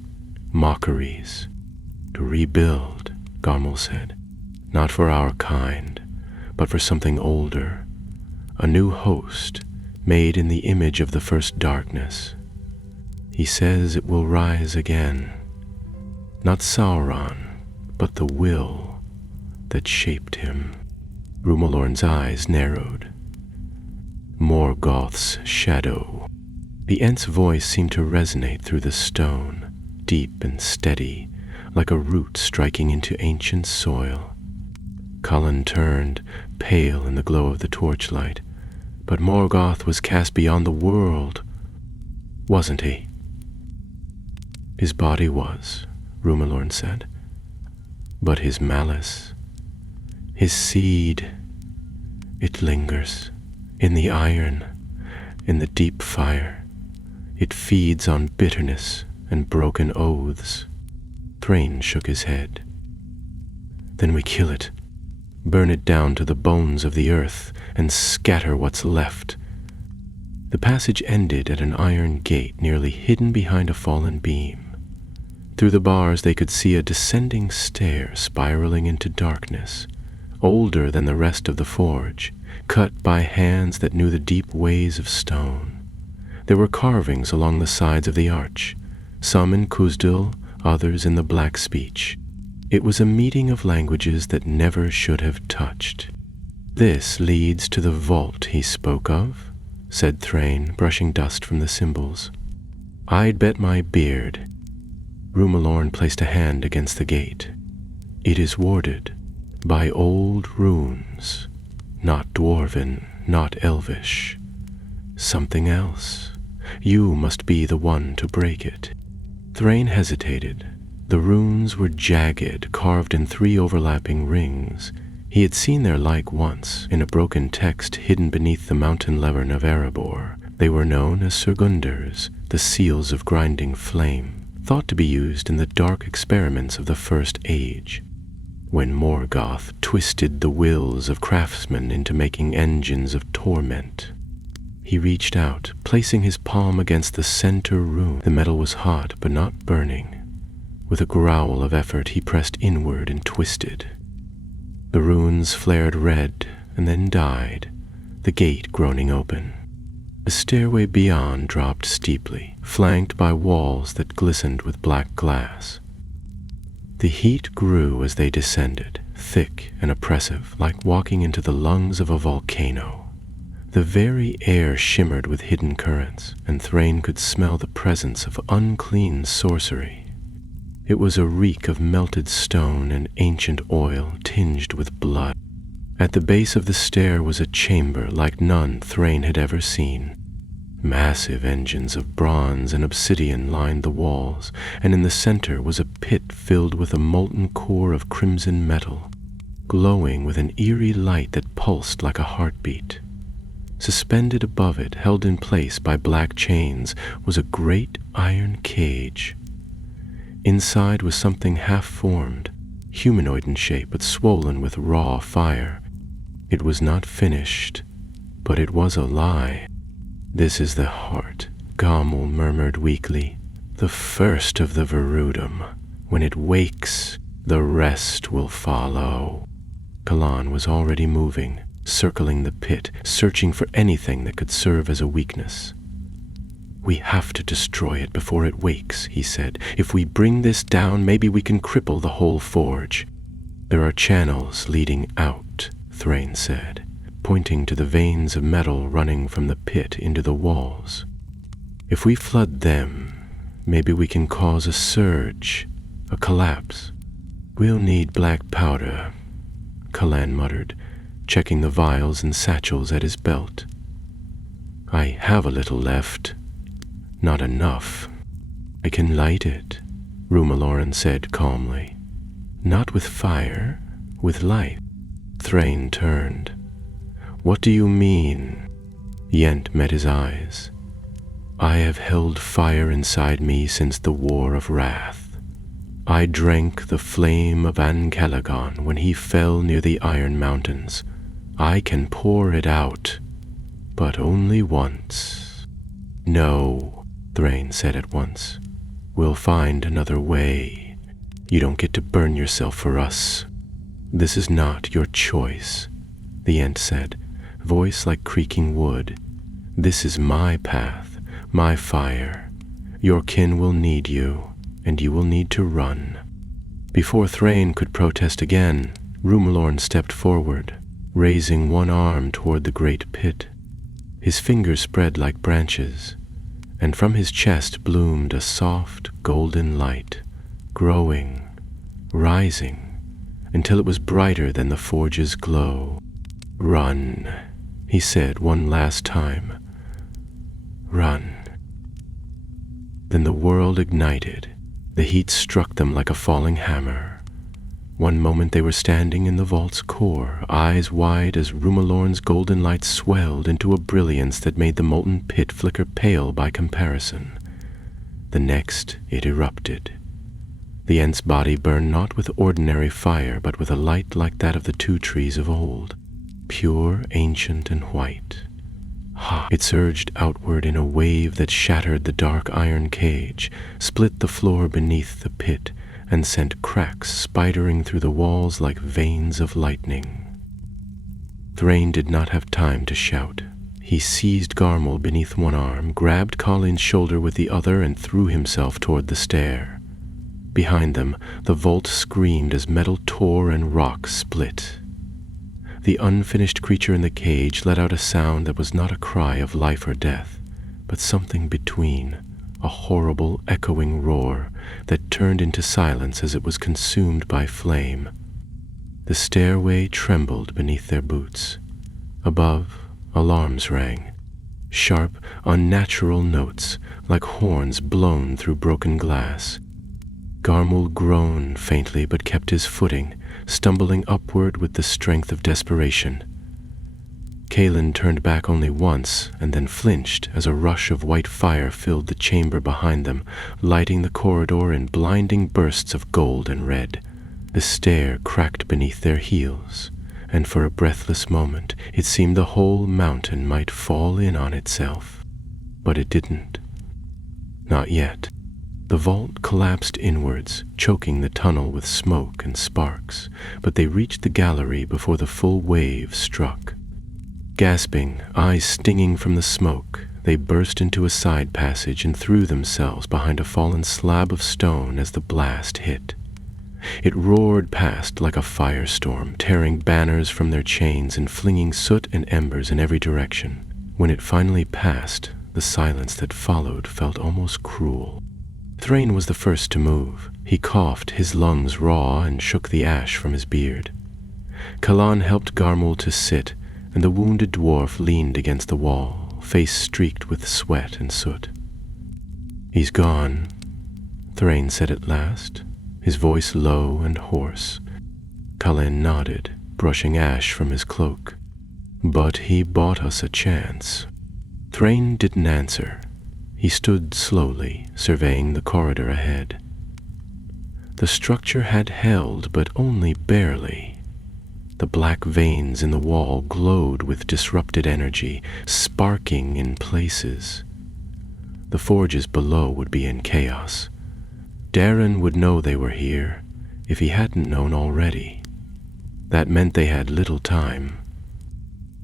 mockeries? To rebuild, Garmul said. Not for our kind, but for something older. A new host, made in the image of the first darkness. He says it will rise again. Not Sauron, but the will that shaped him. Rumalorn's eyes narrowed. Morgoth's shadow. The Ent's voice seemed to resonate through the stone, deep and steady, like a root striking into ancient soil. Cullen turned, pale in the glow of the torchlight. But Morgoth was cast beyond the world, wasn't he? His body was, Rumalorn said. But his malice, his seed, it lingers, in the iron, in the deep fire. It feeds on bitterness and broken oaths. Thrain shook his head. Then we kill it, burn it down to the bones of the earth, and scatter what's left. The passage ended at an iron gate nearly hidden behind a fallen beam. Through the bars they could see a descending stair spiraling into darkness, older than the rest of the forge, cut by hands that knew the deep ways of stone. There were carvings along the sides of the arch, some in Khuzdul, others in the Black speech. It was a meeting of languages that never should have touched. This leads to the vault he spoke of, said Thrain, brushing dust from the symbols. I'd bet my beard. Rumalorn placed a hand against the gate. It is warded by old runes, not dwarven, not elvish. Something else. You must be the one to break it. Thrain hesitated. The runes were jagged, carved in 3 overlapping rings. He had seen their like once, in a broken text hidden beneath the mountain levern of Erebor. They were known as Surgunders, the seals of grinding flame, thought to be used in the dark experiments of the First Age, when Morgoth twisted the wills of craftsmen into making engines of torment. He reached out, placing his palm against the center rune. The metal was hot, but not burning. With a growl of effort, he pressed inward and twisted. The runes flared red and then died, the gate groaning open. The stairway beyond dropped steeply, flanked by walls that glistened with black glass. The heat grew as they descended, thick and oppressive, like walking into the lungs of a volcano. The very air shimmered with hidden currents, and Thrain could smell the presence of unclean sorcery. It was a reek of melted stone and ancient oil tinged with blood. At the base of the stair was a chamber like none Thrain had ever seen. Massive engines of bronze and obsidian lined the walls, and in the center was a pit filled with a molten core of crimson metal, glowing with an eerie light that pulsed like a heartbeat. Suspended above it, held in place by black chains, was a great iron cage. Inside was something half-formed, humanoid in shape but swollen with raw fire. It was not finished, but it was alive. This is the heart, Gamul murmured weakly. The first of the Verudum. When it wakes, the rest will follow. Kalan was already moving, circling the pit, searching for anything that could serve as a weakness. We have to destroy it before it wakes, he said. If we bring this down, maybe we can cripple the whole forge. There are channels leading out, Thrain said, pointing to the veins of metal running from the pit into the walls. If we flood them, maybe we can cause a surge, a collapse. We'll need black powder, Kalan muttered, checking the vials and satchels at his belt. I have a little left. Not enough. I can light it, Rumalorn said calmly. Not with fire, with light. Thrain turned. What do you mean? Yent met his eyes. I have held fire inside me since the War of Wrath. I drank the flame of Ancalagon when he fell near the Iron Mountains. I can pour it out, but only once." "No," Thrain said at once. "We'll find another way. You don't get to burn yourself for us. This is not your choice," the Ent said, voice like creaking wood. "This is my path, my fire. Your kin will need you, and you will need to run." Before Thrain could protest again, Rumilorn stepped forward, raising one arm toward the great pit. His fingers spread like branches, and from his chest bloomed a soft golden light, growing, rising, until it was brighter than the forge's glow. "Run," he said one last time. "Run." Then the world ignited. The heat struck them like a falling hammer. One moment they were standing in the vault's core, eyes wide as Rumilorn's golden light swelled into a brilliance that made the molten pit flicker pale by comparison. The next it erupted. The Ent's body burned not with ordinary fire, but with a light like that of the two trees of old, pure, ancient, and white. It surged outward in a wave that shattered the dark iron cage, split the floor beneath the pit, and sent cracks spidering through the walls like veins of lightning. Thrain did not have time to shout. He seized Garmul beneath one arm, grabbed Colin's shoulder with the other, and threw himself toward the stair. Behind them, the vault screamed as metal tore and rock split. The unfinished creature in the cage let out a sound that was not a cry of life or death, but something between, a horrible, echoing roar that turned into silence as it was consumed by flame. The stairway trembled beneath their boots. Above, alarms rang, sharp, unnatural notes, like horns blown through broken glass. Garmul groaned faintly but kept his footing, stumbling upward with the strength of desperation. Kaelin turned back only once and then flinched as a rush of white fire filled the chamber behind them, lighting the corridor in blinding bursts of gold and red. The stair cracked beneath their heels, and for a breathless moment it seemed the whole mountain might fall in on itself. But it didn't. Not yet. The vault collapsed inwards, choking the tunnel with smoke and sparks, but they reached the gallery before the full wave struck. Gasping, eyes stinging from the smoke, they burst into a side passage and threw themselves behind a fallen slab of stone as the blast hit. It roared past like a firestorm, tearing banners from their chains and flinging soot and embers in every direction. When it finally passed, the silence that followed felt almost cruel. Thrain was the first to move. He coughed, his lungs raw, and shook the ash from his beard. Kalan helped Garmul to sit, and the wounded dwarf leaned against the wall, face streaked with sweat and soot. "He's gone," Thrain said at last, his voice low and hoarse. Kalan nodded, brushing ash from his cloak. "But he bought us a chance." Thrain didn't answer. He stood slowly, surveying the corridor ahead. The structure had held, but only barely. The black veins in the wall glowed with disrupted energy, sparking in places. The forges below would be in chaos. Darren would know they were here, if he hadn't known already. That meant they had little time.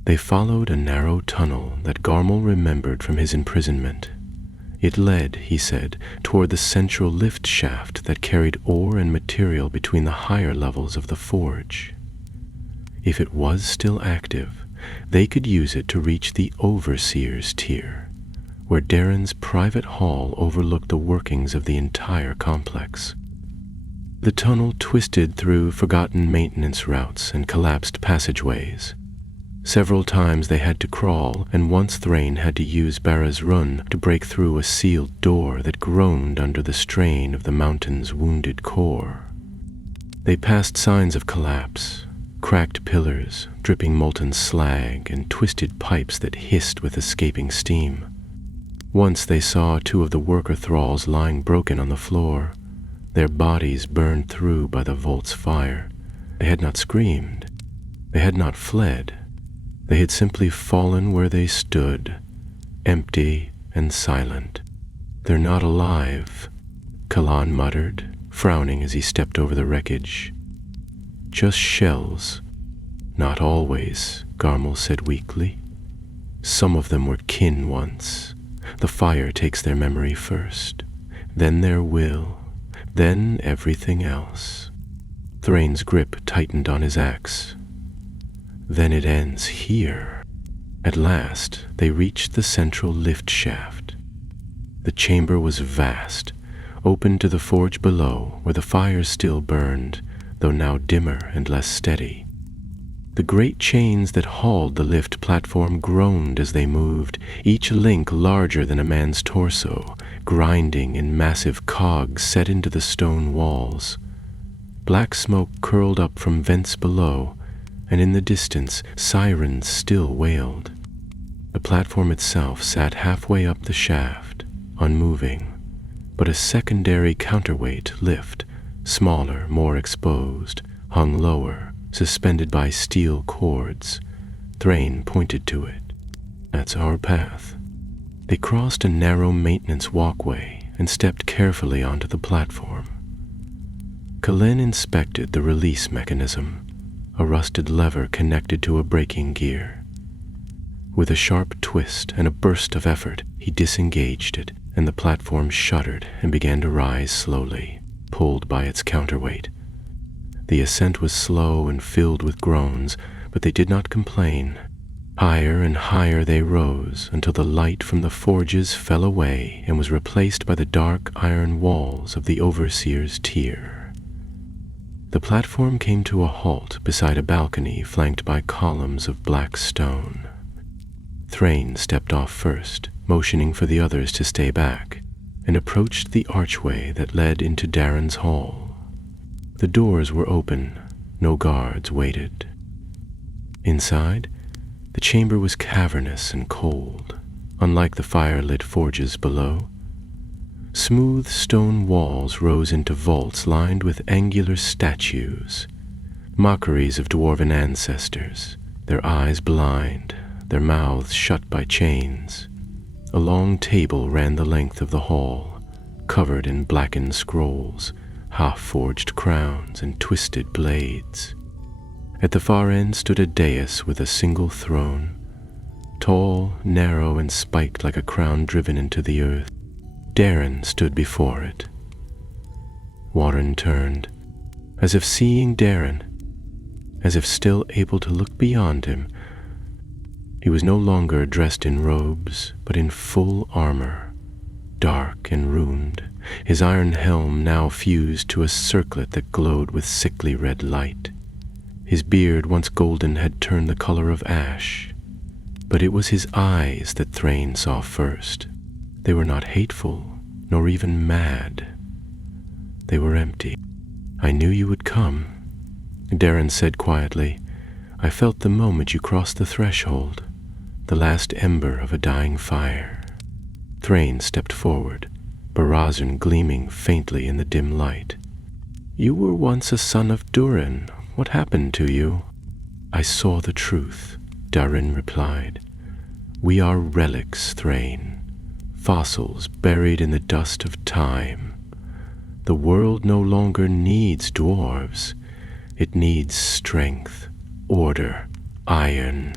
They followed a narrow tunnel that Garmul remembered from his imprisonment. It led, he said, toward the central lift shaft that carried ore and material between the higher levels of the forge. If it was still active, they could use it to reach the Overseer's tier, where Darren's private hall overlooked the workings of the entire complex. The tunnel twisted through forgotten maintenance routes and collapsed passageways. Several times they had to crawl, and once Thrain had to use Barra's run to break through a sealed door that groaned under the strain of the mountain's wounded core. They passed signs of collapse, cracked pillars, dripping molten slag, and twisted pipes that hissed with escaping steam. Once they saw two of the worker thralls lying broken on the floor, their bodies burned through by the vault's fire. They had not screamed. They had not fled. They had simply fallen where they stood, empty and silent. "They're not alive," Kalan muttered, frowning as he stepped over the wreckage. "Just shells." "Not always," Garmul said weakly. "Some of them were kin once. The fire takes their memory first, then their will, then everything else." Thrain's grip tightened on his axe. "Then it ends here." At last, they reached the central lift shaft. The chamber was vast, open to the forge below, where the fires still burned, though now dimmer and less steady. The great chains that hauled the lift platform groaned as they moved, each link larger than a man's torso, grinding in massive cogs set into the stone walls. Black smoke curled up from vents below, and in the distance sirens still wailed. The platform itself sat halfway up the shaft, unmoving, but a secondary counterweight lift, smaller, more exposed, hung lower, suspended by steel cords. Thrain pointed to it. "That's our path." They crossed a narrow maintenance walkway and stepped carefully onto the platform. Kalen inspected the release mechanism, a rusted lever connected to a braking gear. With a sharp twist and a burst of effort, he disengaged it, and the platform shuddered and began to rise slowly, pulled by its counterweight. The ascent was slow and filled with groans, but they did not complain. Higher and higher they rose until the light from the forges fell away and was replaced by the dark iron walls of the Overseer's tier. The platform came to a halt beside a balcony flanked by columns of black stone. Thrain stepped off first, motioning for the others to stay back, and approached the archway that led into Darren's hall. The doors were open, no guards waited. Inside, the chamber was cavernous and cold, unlike the fire-lit forges below. Smooth stone walls rose into vaults lined with angular statues, mockeries of dwarven ancestors, their eyes blind, their mouths shut by chains. A long table ran the length of the hall, covered in blackened scrolls, half-forged crowns, and twisted blades. At the far end stood a dais with a single throne, tall, narrow, and spiked like a crown driven into the earth. Darren stood before it. Warren turned, as if seeing Darren, as if still able to look beyond him. He was no longer dressed in robes, but in full armor, dark and ruined, his iron helm now fused to a circlet that glowed with sickly red light. His beard, once golden, had turned the color of ash, but it was his eyes that Thrain saw first. They were not hateful, nor even mad. They were empty. "I knew you would come," Darren said quietly. "I felt the moment you crossed the threshold, the last ember of a dying fire." Thrain stepped forward, Barazun gleaming faintly in the dim light. "You were once a son of Durin. What happened to you?" "I saw the truth," Darin replied. "We are relics, Thrain, fossils buried in the dust of time. The world no longer needs dwarves. It needs strength, order, iron.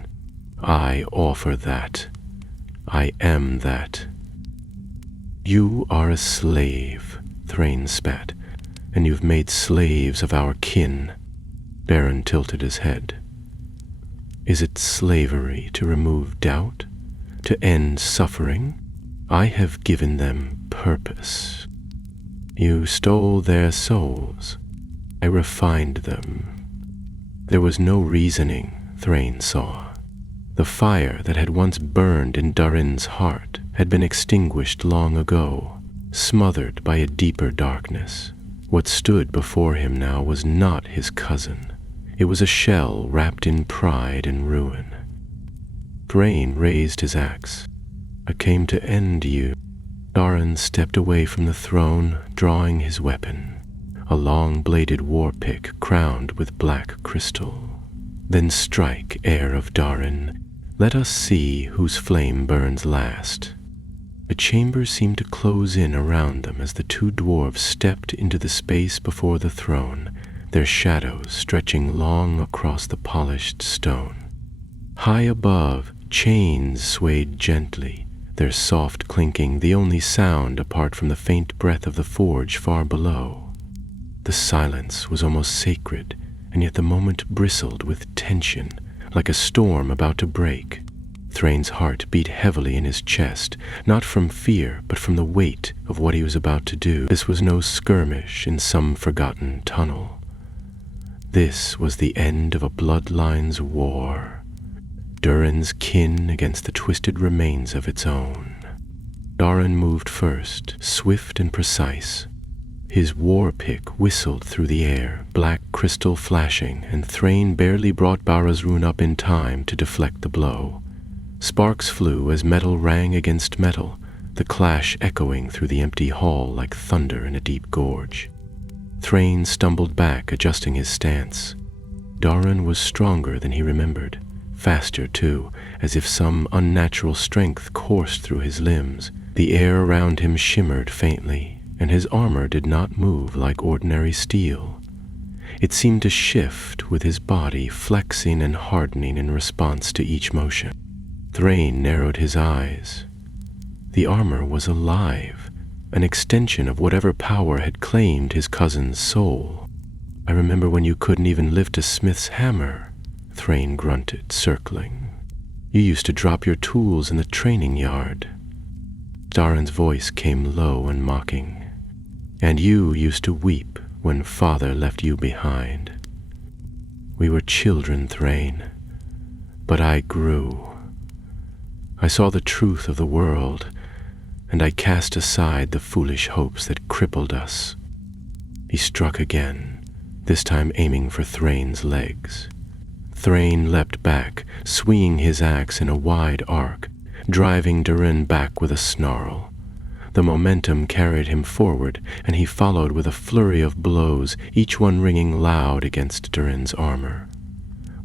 I offer that. I am that." "You are a slave," Thrain spat, "and you've made slaves of our kin." Baron tilted his head. "Is it slavery to remove doubt? To end suffering? I have given them purpose. You stole their souls. I refined them." There was no reasoning, Thrain saw. The fire that had once burned in Darin's heart had been extinguished long ago, smothered by a deeper darkness. What stood before him now was not his cousin. It was a shell wrapped in pride and ruin. Thrain raised his axe. "I came to end you." Darin stepped away from the throne, drawing his weapon, a long-bladed war pick crowned with black crystal. Then strike, heir of Darin, let us see whose flame burns last. A chamber seemed to close in around them as the two dwarves stepped into the space before the throne, their shadows stretching long across the polished stone. High above, chains swayed gently, their soft clinking the only sound apart from the faint breath of the forge far below. The silence was almost sacred, and yet the moment bristled with tension, like a storm about to break. Thrain's heart beat heavily in his chest, not from fear, but from the weight of what he was about to do. This was no skirmish in some forgotten tunnel. This was the end of a bloodline's war, Durin's kin against the twisted remains of its own. Darin moved first, swift and precise. His war pick whistled through the air, black crystal flashing, and Thrain barely brought Barad-dûr up in time to deflect the blow. Sparks flew as metal rang against metal, the clash echoing through the empty hall like thunder in a deep gorge. Thrain stumbled back, adjusting his stance. Darin was stronger than he remembered, faster too, as if some unnatural strength coursed through his limbs. The air around him shimmered faintly, and his armor did not move like ordinary steel. It seemed to shift with his body, flexing and hardening in response to each motion. Thrain narrowed his eyes. The armor was alive, an extension of whatever power had claimed his cousin's soul. "I remember when you couldn't even lift a smith's hammer," Thrain grunted, circling. "You used to drop your tools in the training yard." Darin's voice came low and mocking. "And you used to weep when father left you behind." "We were children, Thrain, but I grew. I saw the truth of the world, and I cast aside the foolish hopes that crippled us." He struck again, this time aiming for Thrain's legs. Thrain leapt back, swinging his axe in a wide arc, driving Durin back with a snarl. The momentum carried him forward, and he followed with a flurry of blows, each one ringing loud against Durin's armor.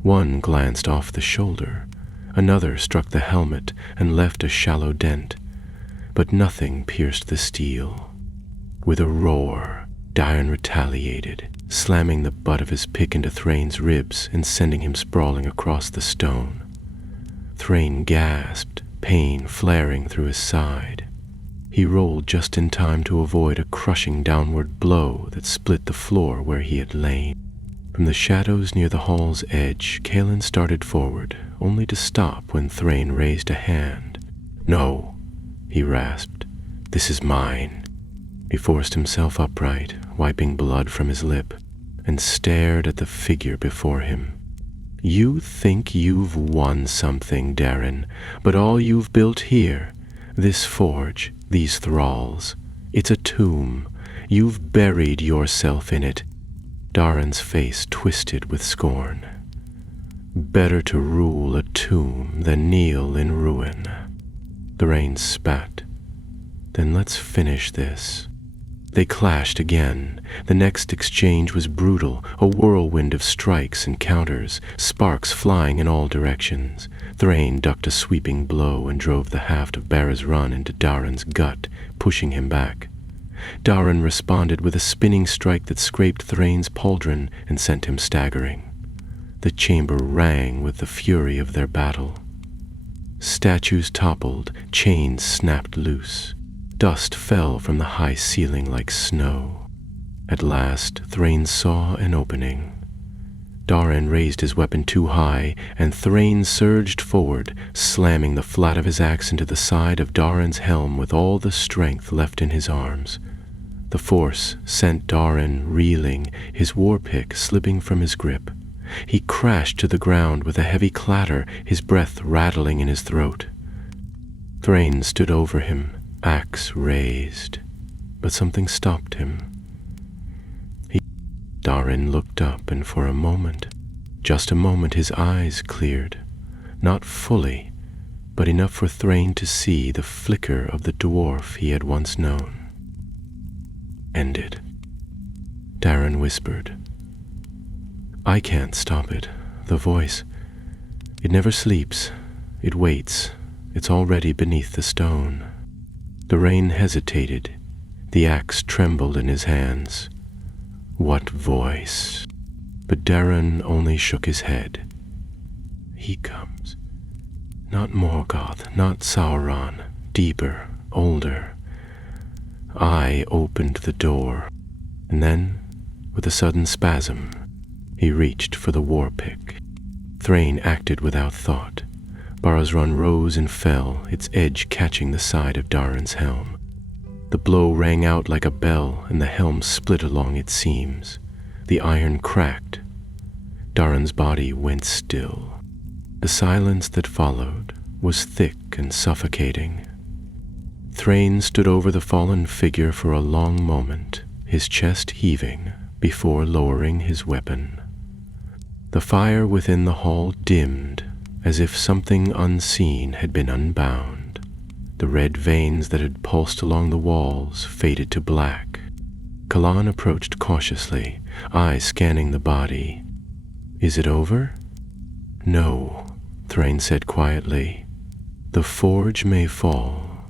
One glanced off the shoulder. Another struck the helmet and left a shallow dent, but nothing pierced the steel. With a roar, Darin retaliated, slamming the butt of his pick into Thrain's ribs and sending him sprawling across the stone. Thrain gasped, pain flaring through his side. He rolled just in time to avoid a crushing downward blow that split the floor where he had lain. From the shadows near the hall's edge, Kaelin started forward, only to stop when Thrain raised a hand. "No," he rasped. "This is mine." He forced himself upright, wiping blood from his lip, and stared at the figure before him. "You think you've won something, Darin, but all you've built here, this forge, these thralls, it's a tomb. You've buried yourself in it." Darin's face twisted with scorn. "Better to rule a tomb than kneel in ruin." Thrain spat. "Then let's finish this." They clashed again. The next exchange was brutal, a whirlwind of strikes and counters, sparks flying in all directions. Thrain ducked a sweeping blow and drove the haft of Barad-dûr into Darin's gut, pushing him back. Darin responded with a spinning strike that scraped Thrain's pauldron and sent him staggering. The chamber rang with the fury of their battle. Statues toppled, chains snapped loose. Dust fell from the high ceiling like snow. At last, Thrain saw an opening. Darin raised his weapon too high, and Thrain surged forward, slamming the flat of his axe into the side of Darin's helm with all the strength left in his arms. The force sent Darin reeling, his war pick slipping from his grip. He crashed to the ground with a heavy clatter, his breath rattling in his throat. Thrain stood over him, axe raised, but something stopped him. Darin looked up, and for a moment, just a moment, his eyes cleared. Not fully, but enough for Thrain to see the flicker of the dwarf he had once known. "Ended," Darin whispered. "I can't stop it, the voice. It never sleeps. It waits. It's already beneath the stone. Dwayne hesitated. The axe trembled in his hands. What voice? But Darren only shook his head. He comes. Not Morgoth, not Sauron. Deeper, older. I opened the door. And then, with a sudden spasm, he reached for the war pick. Thrain acted without thought. Barasrun rose and fell, its edge catching the side of Darren's helm. The blow rang out like a bell, and the helm split along its seams. The iron cracked. Darren's body went still. The silence that followed was thick and suffocating. Thrain stood over the fallen figure for a long moment, his chest heaving, before lowering his weapon. The fire within the hall dimmed, as if something unseen had been unbound. The red veins that had pulsed along the walls faded to black. Kalan approached cautiously, eyes scanning the body. Is it over? No, Thrain said quietly. The forge may fall,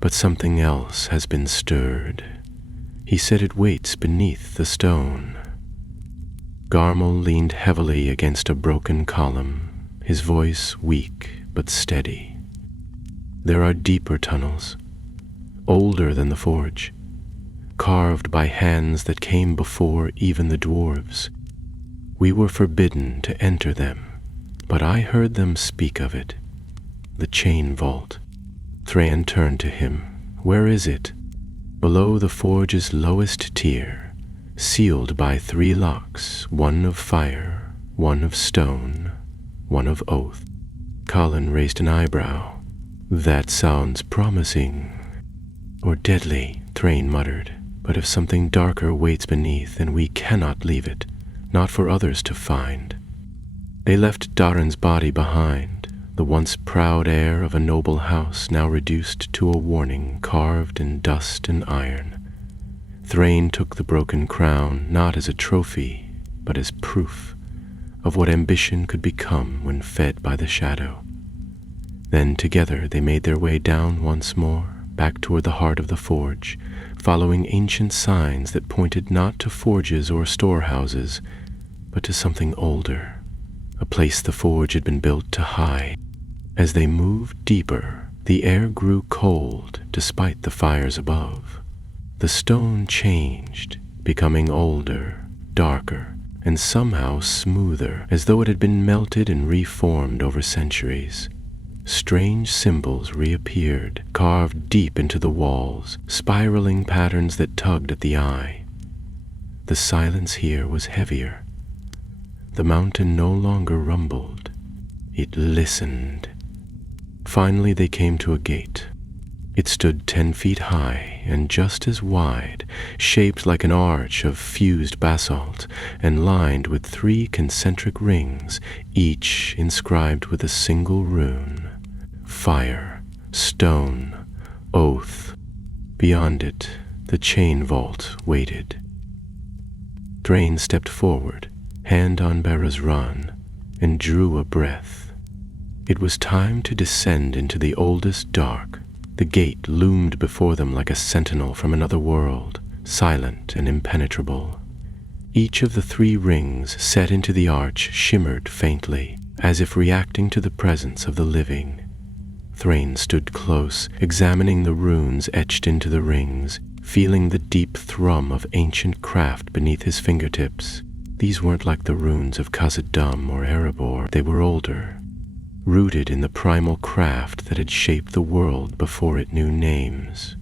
but something else has been stirred. He said it waits beneath the stone. Garmel leaned heavily against a broken column, his voice weak but steady. There are deeper tunnels, older than the forge, carved by hands that came before even the dwarves. We were forbidden to enter them, but I heard them speak of it. The chain vault. Thrain turned to him. Where is it? Below the forge's lowest tier, sealed by 3 locks, one of fire, one of stone, one of oath. Colin raised an eyebrow. That sounds promising. Or deadly, Thrain muttered. But if something darker waits beneath, then we cannot leave it, not for others to find. They left Darren's body behind, the once proud heir of a noble house now reduced to a warning carved in dust and iron. Thrain took the broken crown not as a trophy, but as proof of what ambition could become when fed by the shadow. Then together they made their way down once more, back toward the heart of the forge, following ancient signs that pointed not to forges or storehouses, but to something older, a place the forge had been built to hide. As they moved deeper, the air grew cold despite the fires above. The stone changed, becoming older, darker, and somehow smoother, as though it had been melted and reformed over centuries. Strange symbols reappeared, carved deep into the walls, spiraling patterns that tugged at the eye. The silence here was heavier. The mountain no longer rumbled. It listened. Finally they came to a gate. It stood 10 feet high and just as wide, shaped like an arch of fused basalt and lined with 3 concentric rings, each inscribed with a single rune. Fire, stone, oath. Beyond it, the chain vault waited. Thrain stepped forward, hand on Barasrun, and drew a breath. It was time to descend into the oldest dark. The gate loomed before them like a sentinel from another world, silent and impenetrable. Each of the 3 rings set into the arch shimmered faintly, as if reacting to the presence of the living. Thrain stood close, examining the runes etched into the rings, feeling the deep thrum of ancient craft beneath his fingertips. These weren't like the runes of Khazad-dûm or Erebor. They were older, rooted in the primal craft that had shaped the world before it knew names.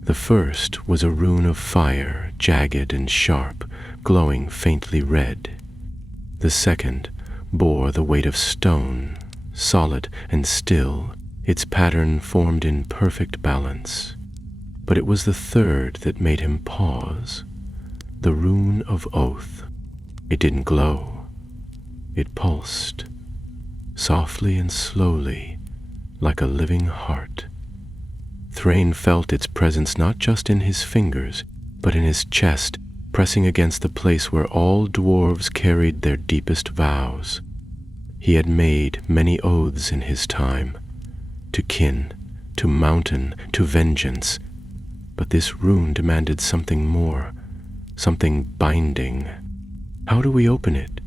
The first was a rune of fire, jagged and sharp, glowing faintly red. The second bore the weight of stone, solid and still, its pattern formed in perfect balance. But it was the third that made him pause, the rune of oath. It didn't glow. It pulsed, softly and slowly, like a living heart. Thrain felt its presence not just in his fingers, but in his chest, pressing against the place where all dwarves carried their deepest vows. He had made many oaths in his time, to kin, to mountain, to vengeance, but this rune demanded something more, something binding. "How do we open it?"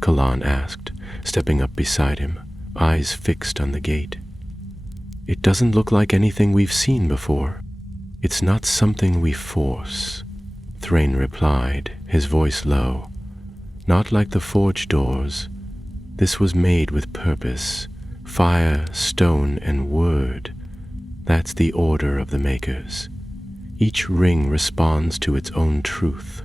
Kalan asked, stepping up beside him, eyes fixed on the gate. "It doesn't look like anything we've seen before." "It's not something we force," Thrain replied, his voice low. "Not like the forge doors. This was made with purpose, fire, stone, and word. That's the order of the makers. Each ring responds to its own truth."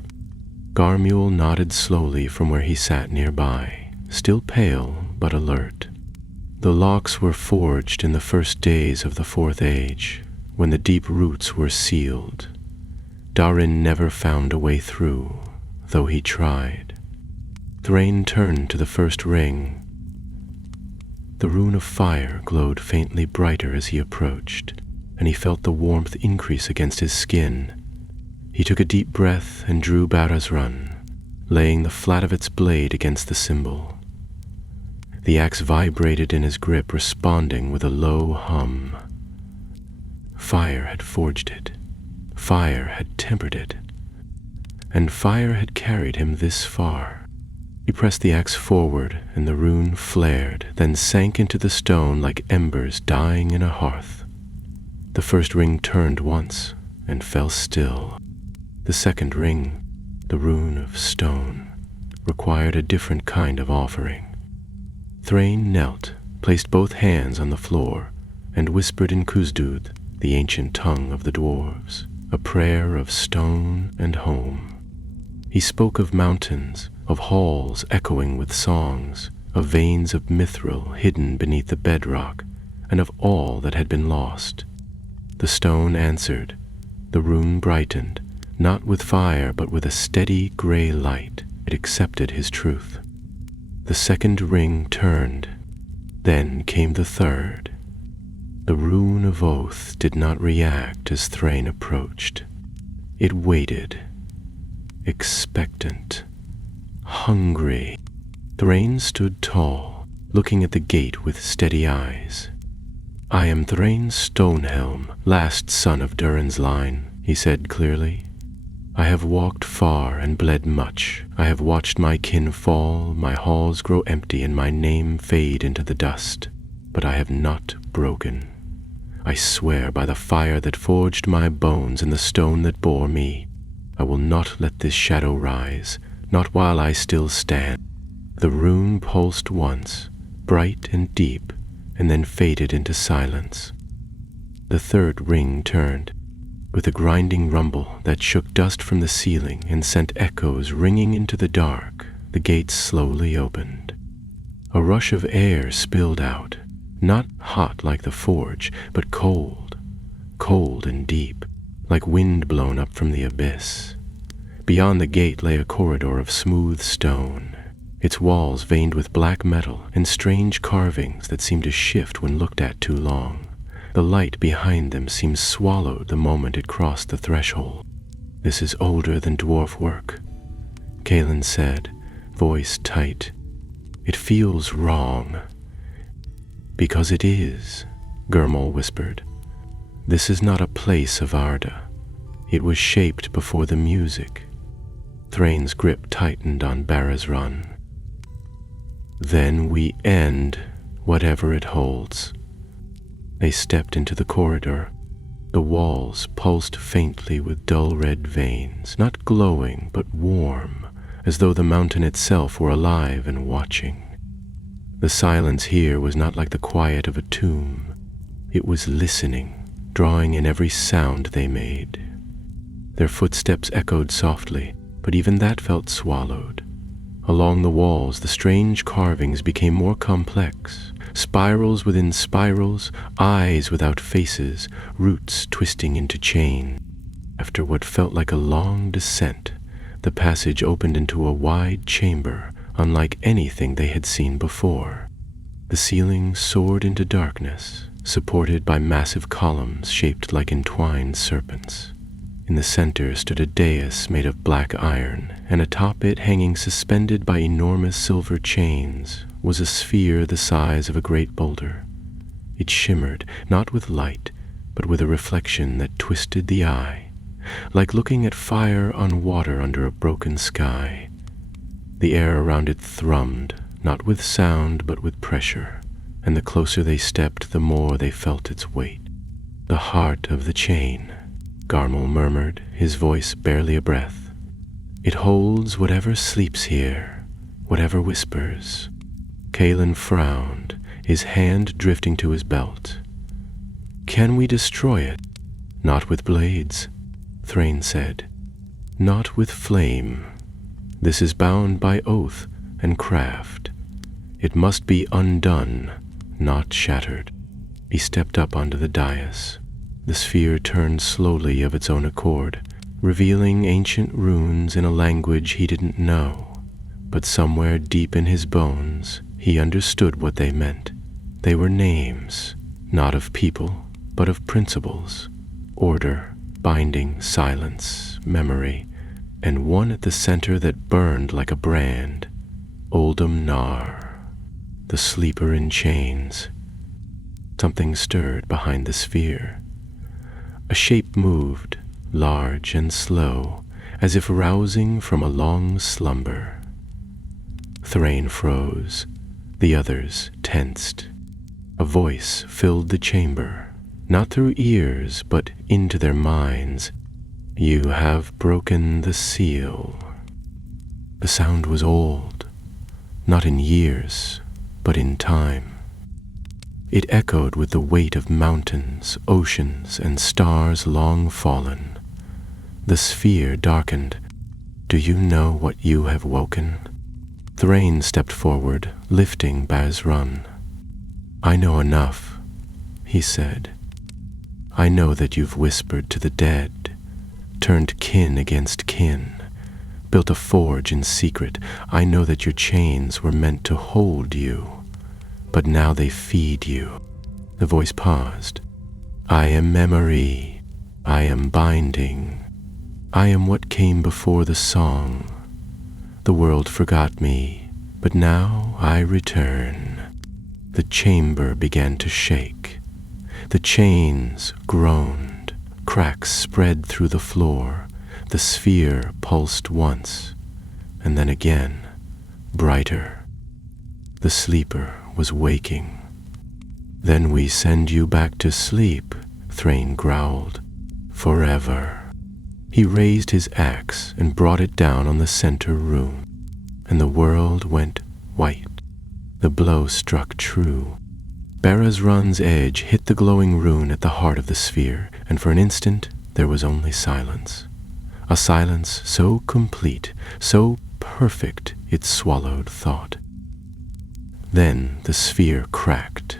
Garmule nodded slowly from where he sat nearby, still pale but alert. The locks were forged in the first days of the Fourth Age, when the deep roots were sealed. Darin never found a way through, though he tried. Thrain turned to the first ring. The rune of fire glowed faintly brighter as he approached, and he felt the warmth increase against his skin. He took a deep breath and drew Barazrun, laying the flat of its blade against the symbol. The axe vibrated in his grip, responding with a low hum. Fire had forged it. Fire had tempered it. And fire had carried him this far. He pressed the axe forward, and the rune flared, then sank into the stone like embers dying in a hearth. The first ring turned once and fell still. The second ring, the rune of stone, required a different kind of offering. Thrain knelt, placed both hands on the floor, and whispered in Kuzdud, the ancient tongue of the dwarves, a prayer of stone and home. He spoke of mountains, of halls echoing with songs, of veins of mithril hidden beneath the bedrock, and of all that had been lost. The stone answered. The rune brightened, not with fire but with a steady gray light. It accepted his truth. The second ring turned. Then came the third. The rune of oath did not react as Thrain approached. It waited, expectant, hungry. Thrain stood tall, looking at the gate with steady eyes. "I am Thrain Stonehelm, last son of Durin's line," he said clearly. "I have walked far and bled much. I have watched my kin fall, my halls grow empty, and my name fade into the dust. But I have not broken. I swear by the fire that forged my bones and the stone that bore me, I will not let this shadow rise, not while I still stand." The rune pulsed once, bright and deep, and then faded into silence. The third ring turned. With a grinding rumble that shook dust from the ceiling and sent echoes ringing into the dark, the gates slowly opened. A rush of air spilled out, not hot like the forge, but cold, cold and deep, like wind blown up from the abyss. Beyond the gate lay a corridor of smooth stone, its walls veined with black metal and strange carvings that seemed to shift when looked at too long. The light behind them seemed swallowed the moment it crossed the threshold. "This is older than dwarf work," Kaelin said, voice tight. "It feels wrong." "Because it is," Gurmul whispered. "This is not a place of Arda. It was shaped before the music." Thrain's grip tightened on Barazrun. "Then we end whatever it holds." They stepped into the corridor. The walls pulsed faintly with dull red veins, not glowing but warm, as though the mountain itself were alive and watching. The silence here was not like the quiet of a tomb. It was listening, drawing in every sound they made. Their footsteps echoed softly, but even that felt swallowed. Along the walls, the strange carvings became more complex. Spirals within spirals, eyes without faces, roots twisting into chain. After what felt like a long descent, the passage opened into a wide chamber, unlike anything they had seen before. The ceiling soared into darkness, supported by massive columns shaped like entwined serpents. In the center stood a dais made of black iron, and atop it, hanging suspended by enormous silver chains, was a sphere the size of a great boulder. It shimmered, not with light, but with a reflection that twisted the eye, like looking at fire on water under a broken sky. The air around it thrummed, not with sound but with pressure, and the closer they stepped, the more they felt its weight. "The heart of the chain," Garmul murmured, his voice barely a breath. "It holds whatever sleeps here, whatever whispers." Kaelin frowned, his hand drifting to his belt. "Can we destroy it?" "Not with blades," Thrain said. "Not with flame. This is bound by oath and craft. It must be undone, not shattered." He stepped up onto the dais. The sphere turned slowly of its own accord, revealing ancient runes in a language he didn't know. But somewhere deep in his bones, he understood what they meant. They were names, not of people, but of principles. Order, binding, silence, memory, and one at the center that burned like a brand. Oldham Nar, the sleeper in chains. Something stirred behind the sphere. A shape moved, large and slow, as if rousing from a long slumber. Thrain froze. The others tensed. A voice filled the chamber, not through ears, but into their minds. "You have broken the seal." The sound was old, not in years, but in time. It echoed with the weight of mountains, oceans, and stars long fallen. The sphere darkened. "Do you know what you have woken?" Thrain stepped forward, lifting Bazrun. "I know enough," he said. "I know that you've whispered to the dead, turned kin against kin, built a forge in secret. I know that your chains were meant to hold you, but now they feed you." The voice paused. "I am memory. I am binding. I am what came before the song. The world forgot me, but now I return." The chamber began to shake. The chains groaned. Cracks spread through the floor. The sphere pulsed once, and then again, brighter. The sleeper was waking. "Then we send you back to sleep," Thrain growled. "Forever." He raised his axe and brought it down on the center rune, and the world went white. The blow struck true. Bazrun's edge hit the glowing rune at the heart of the sphere, and for an instant there was only silence. A silence so complete, so perfect, it swallowed thought. Then the sphere cracked.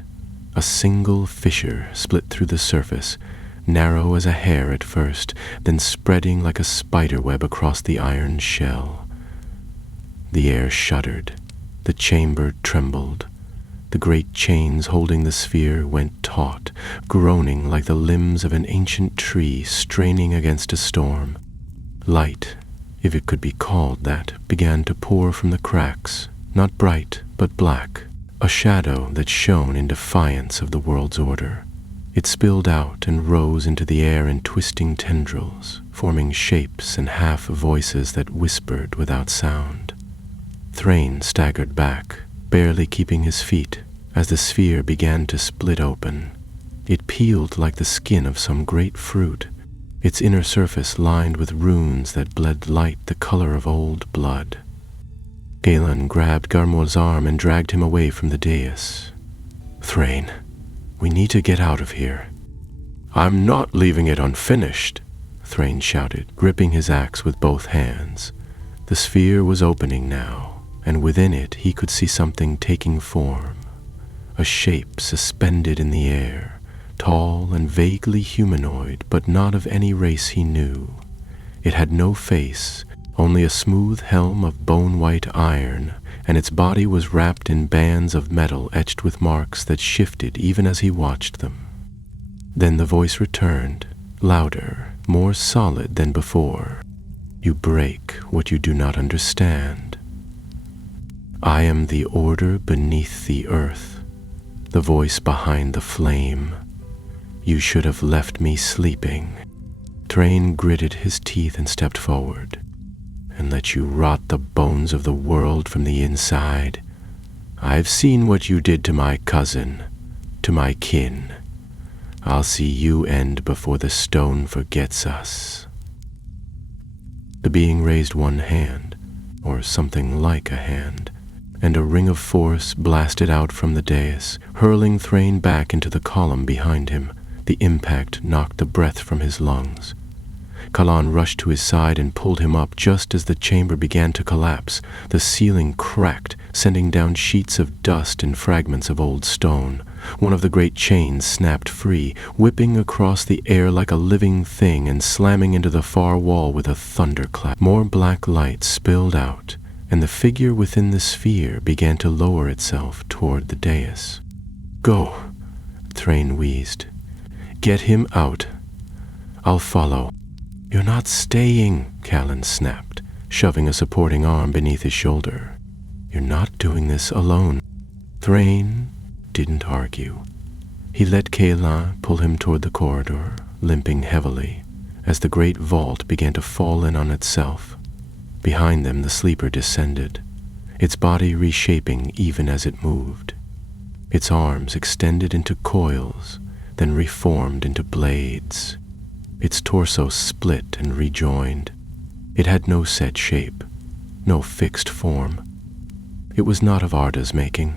A single fissure split through the surface, narrow as a hair at first, then spreading like a spider web across the iron shell. The air shuddered. The chamber trembled. The great chains holding the sphere went taut, groaning like the limbs of an ancient tree straining against a storm. Light, if it could be called that, began to pour from the cracks, not bright, but black, a shadow that shone in defiance of the world's order. It spilled out and rose into the air in twisting tendrils, forming shapes and half-voices that whispered without sound. Thrain staggered back, barely keeping his feet, as the sphere began to split open. It peeled like the skin of some great fruit, its inner surface lined with runes that bled light the color of old blood. Galen grabbed Garmul's arm and dragged him away from the dais. "Thrain, we need to get out of here." "I'm not leaving it unfinished," Thrain shouted, gripping his axe with both hands. The sphere was opening now, and within it he could see something taking form. A shape suspended in the air, tall and vaguely humanoid, but not of any race he knew. It had no face, only a smooth helm of bone-white iron, and its body was wrapped in bands of metal etched with marks that shifted even as he watched them. Then the voice returned, louder, more solid than before. You break what you do not understand. I am the order beneath the earth, the voice behind the flame. You should have left me sleeping. Thrain gritted his teeth and stepped forward. And let you rot the bones of the world from the inside. I've seen what you did to my cousin, to my kin. I'll see you end before the stone forgets us. The being raised one hand, or something like a hand, and a ring of force blasted out from the dais, hurling Thrain back into the column behind him. The impact knocked the breath from his lungs. Kalan rushed to his side and pulled him up just as the chamber began to collapse. The ceiling cracked, sending down sheets of dust and fragments of old stone. One of the great chains snapped free, whipping across the air like a living thing and slamming into the far wall with a thunderclap. More black light spilled out, and the figure within the sphere began to lower itself toward the dais. "Go," Thrain wheezed. "Get him out. I'll follow." "You're not staying," Callan snapped, shoving a supporting arm beneath his shoulder. "You're not doing this alone." Thrain didn't argue. He let Callan pull him toward the corridor, limping heavily, as the great vault began to fall in on itself. Behind them the sleeper descended, its body reshaping even as it moved. Its arms extended into coils, then reformed into blades. Its torso split and rejoined. It had no set shape, no fixed form. It was not of Arda's making.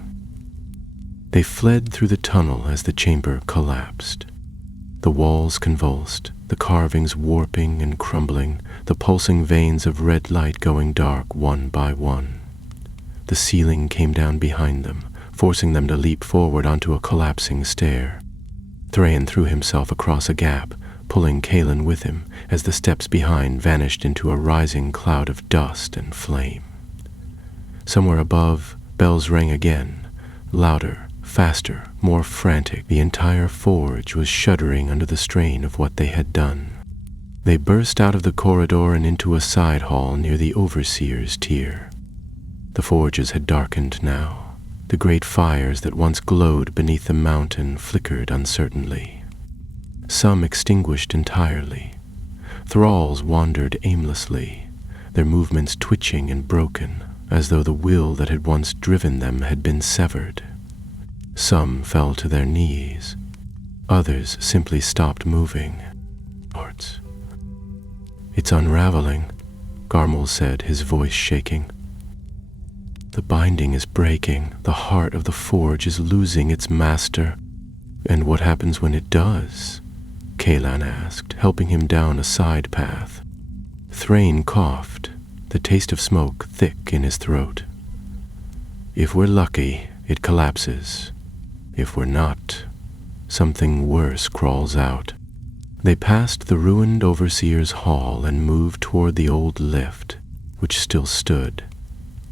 They fled through the tunnel as the chamber collapsed. The walls convulsed, the carvings warping and crumbling, the pulsing veins of red light going dark one by one. The ceiling came down behind them, forcing them to leap forward onto a collapsing stair. Thrain threw himself across a gap, pulling Callan with him as the steps behind vanished into a rising cloud of dust and flame. Somewhere above, bells rang again, louder, faster, more frantic. The entire forge was shuddering under the strain of what they had done. They burst out of the corridor and into a side hall near the overseer's tier. The forges had darkened now. The great fires that once glowed beneath the mountain flickered uncertainly. Some extinguished entirely. Thralls wandered aimlessly, their movements twitching and broken, as though the will that had once driven them had been severed. Some fell to their knees. Others simply stopped moving. "It's unraveling," Garmul said, his voice shaking. "The binding is breaking. The heart of the forge is losing its master." "And what happens when it does?" Callan asked, helping him down a side path. Thrain coughed, the taste of smoke thick in his throat. "If we're lucky, it collapses. If we're not, something worse crawls out." They passed the ruined overseer's hall and moved toward the old lift, which still stood,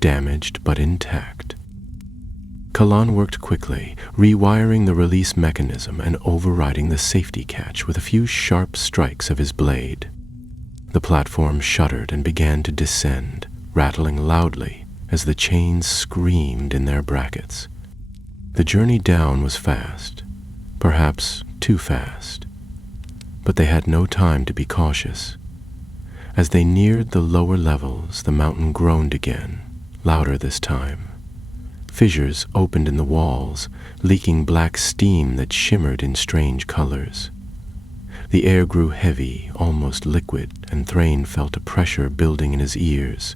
damaged but intact. Kalan worked quickly, rewiring the release mechanism and overriding the safety catch with a few sharp strikes of his blade. The platform shuddered and began to descend, rattling loudly as the chains screamed in their brackets. The journey down was fast, perhaps too fast, but they had no time to be cautious. As they neared the lower levels, the mountain groaned again, louder this time. Fissures opened in the walls, leaking black steam that shimmered in strange colors. The air grew heavy, almost liquid, and Thrain felt a pressure building in his ears.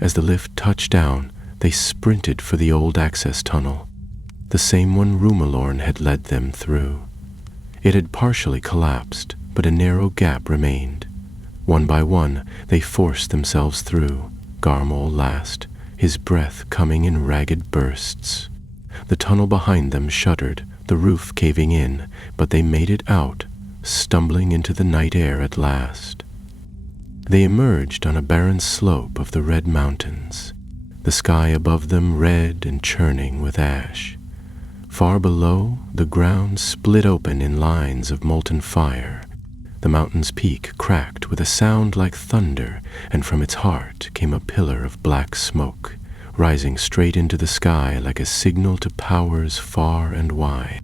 As the lift touched down, they sprinted for the old access tunnel, the same one Rumalorn had led them through. It had partially collapsed, but a narrow gap remained. One by one, they forced themselves through, Garmul last, his breath coming in ragged bursts. The tunnel behind them shuddered, the roof caving in, but they made it out, stumbling into the night air at last. They emerged on a barren slope of the red mountains, the sky above them red and churning with ash. Far below, the ground split open in lines of molten fire, the mountain's peak cracked with a sound like thunder, and from its heart came a pillar of black smoke, rising straight into the sky like a signal to powers far and wide.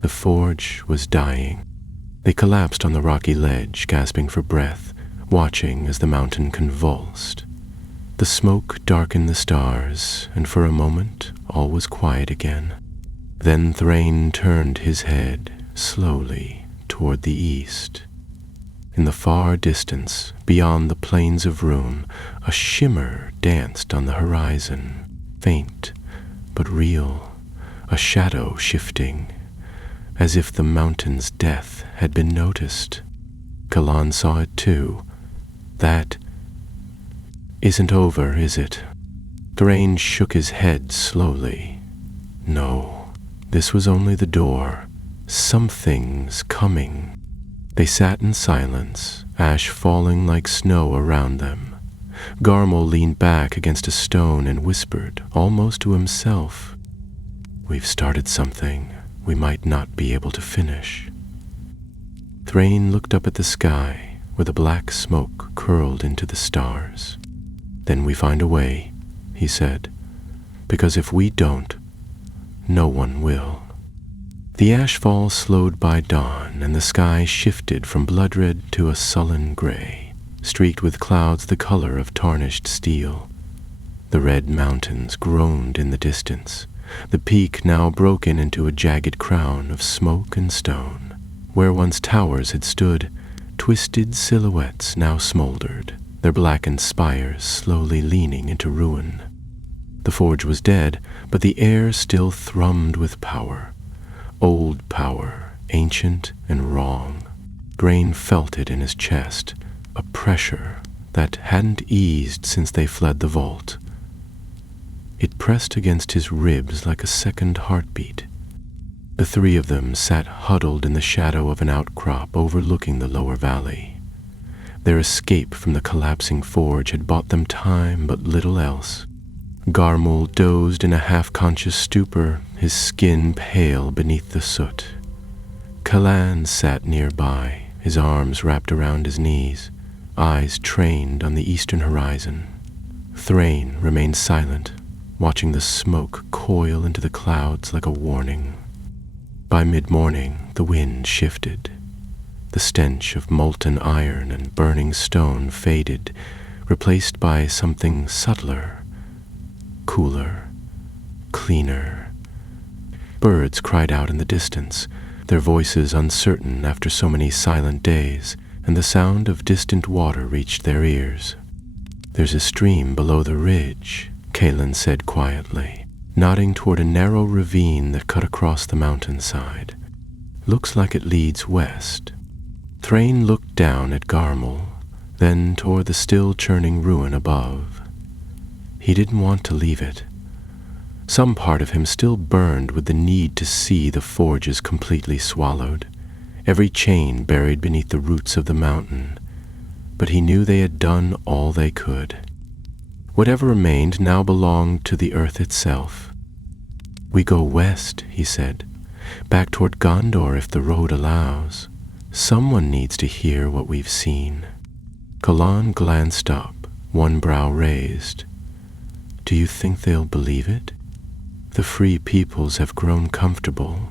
The forge was dying. They collapsed on the rocky ledge, gasping for breath, watching as the mountain convulsed. The smoke darkened the stars, and for a moment all was quiet again. Then Thrain turned his head slowly toward the east. In the far distance, beyond the plains of ruin, a shimmer danced on the horizon, faint but real, a shadow shifting, as if the mountain's death had been noticed. Kalan saw it too. That isn't over, is it? Thrain shook his head slowly. No, this was only the door. Something's coming. They sat in silence, ash falling like snow around them. Garmul leaned back against a stone and whispered, almost to himself, "We've started something we might not be able to finish." Thrain looked up at the sky, where the black smoke curled into the stars. "Then we find a way," he said, "because if we don't, no one will." The ashfall slowed by dawn, and the sky shifted from blood red to a sullen gray, streaked with clouds the color of tarnished steel. The red mountains groaned in the distance, the peak now broken into a jagged crown of smoke and stone. Where once towers had stood, twisted silhouettes now smoldered, their blackened spires slowly leaning into ruin. The forge was dead, but the air still thrummed with power. Old power, ancient and wrong. Thrain felt it in his chest, a pressure that hadn't eased since they fled the vault. It pressed against his ribs like a second heartbeat. The three of them sat huddled in the shadow of an outcrop overlooking the lower valley. Their escape from the collapsing forge had bought them time but little else. Garmul dozed in a half-conscious stupor, his skin pale beneath the soot. Kalan sat nearby, his arms wrapped around his knees, eyes trained on the eastern horizon. Thrain remained silent, watching the smoke coil into the clouds like a warning. By mid-morning, the wind shifted. The stench of molten iron and burning stone faded, replaced by something subtler, cooler, cleaner. Birds cried out in the distance, their voices uncertain after so many silent days, and the sound of distant water reached their ears. "There's a stream below the ridge," Kalan said quietly, nodding toward a narrow ravine that cut across the mountainside. "Looks like it leads west." Thrain looked down at Garmul, then toward the still churning ruin above. He didn't want to leave it. Some part of him still burned with the need to see the forges completely swallowed, every chain buried beneath the roots of the mountain, but he knew they had done all they could. Whatever remained now belonged to the earth itself. "We go west," he said, "back toward Gondor if the road allows. Someone needs to hear what we've seen." Kalan glanced up, one brow raised. "Do you think they'll believe it? The free peoples have grown comfortable,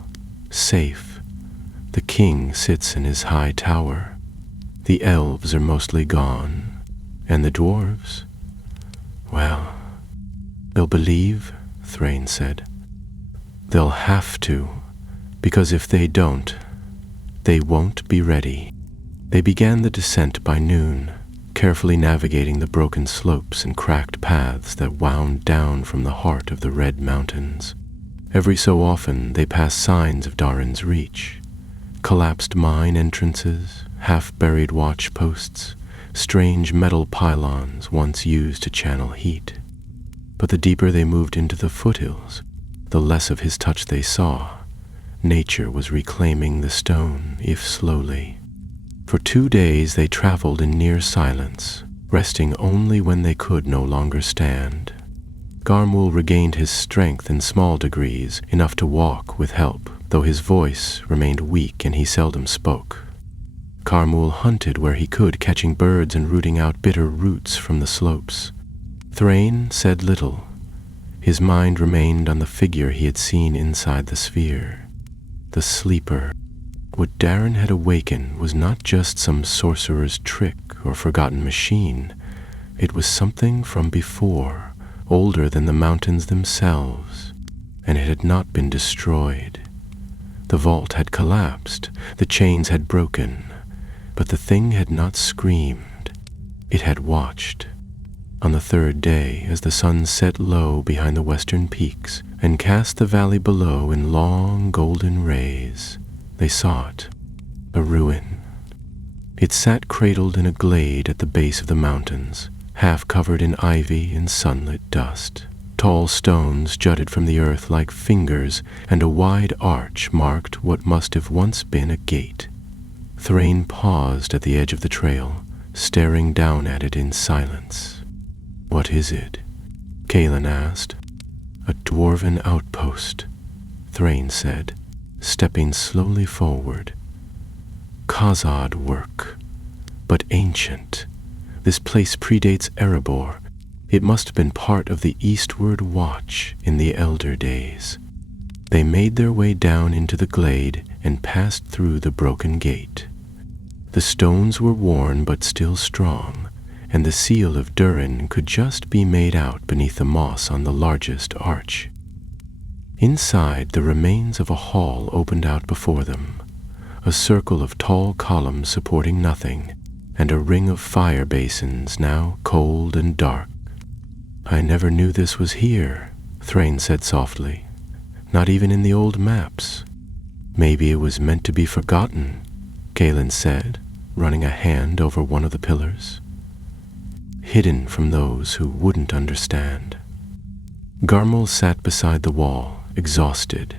safe. The king sits in his high tower. The elves are mostly gone. And the dwarves? Well, they'll believe," Thrain said. "They'll have to, because if they don't, they won't be ready." They began the descent by noon, carefully navigating the broken slopes and cracked paths that wound down from the heart of the Red Mountains. Every so often they passed signs of Darin's reach, collapsed mine entrances, half-buried watch posts, strange metal pylons once used to channel heat. But the deeper they moved into the foothills, the less of his touch they saw. Nature was reclaiming the stone, if slowly. For 2 days they traveled in near silence, resting only when they could no longer stand. Garmul regained his strength in small degrees, enough to walk with help, though his voice remained weak and he seldom spoke. Carmul hunted where he could, catching birds and rooting out bitter roots from the slopes. Thrain said little. His mind remained on the figure he had seen inside the sphere. The sleeper. What Darren had awakened was not just some sorcerer's trick or forgotten machine. It was something from before, older than the mountains themselves, and it had not been destroyed. The vault had collapsed, the chains had broken, but the thing had not screamed. It had watched. On the third day, as the sun set low behind the western peaks and cast the valley below in long golden rays, they saw it, a ruin. It sat cradled in a glade at the base of the mountains, half covered in ivy and sunlit dust. Tall stones jutted from the earth like fingers, and a wide arch marked what must have once been a gate. Thrain paused at the edge of the trail, staring down at it in silence. "What is it?" Kaelin asked. "A dwarven outpost," Thrain said, stepping slowly forward. "Khazad work, but ancient. This place predates Erebor. It must have been part of the Eastward Watch in the Elder Days." They made their way down into the glade and passed through the broken gate. The stones were worn but still strong, and the seal of Durin could just be made out beneath the moss on the largest arch. Inside, the remains of a hall opened out before them, a circle of tall columns supporting nothing, and a ring of fire basins now cold and dark. "I never knew this was here," Thrain said softly. "Not even in the old maps." "Maybe it was meant to be forgotten," Kaelin said, running a hand over one of the pillars. "Hidden from those who wouldn't understand." Garmul sat beside the wall, exhausted,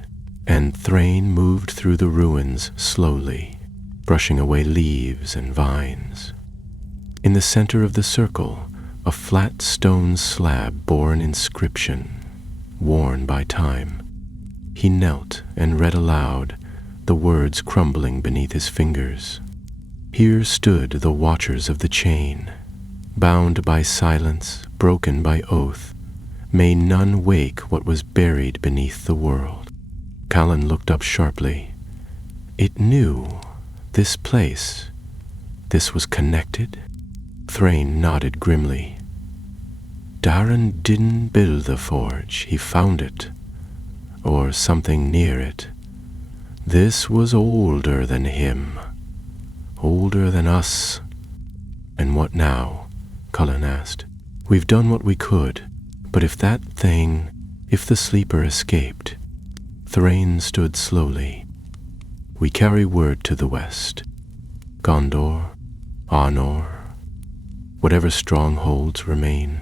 and Thrain moved through the ruins slowly, brushing away leaves and vines. In the center of the circle, a flat stone slab bore an inscription, worn by time. He knelt and read aloud, the words crumbling beneath his fingers. "Here stood the Watchers of the Chain, bound by silence, broken by oath. May none wake what was buried beneath the world." Callan looked up sharply. It knew this place. This was connected? Thrain nodded grimly. Darren didn't build the forge, he found it, or something near it. This was older than him, older than us. "And what now?" Cullen asked. "We've done what we could, but if the sleeper escaped..." Thrain stood slowly. "We carry word to the west. Gondor, Arnor, whatever strongholds remain.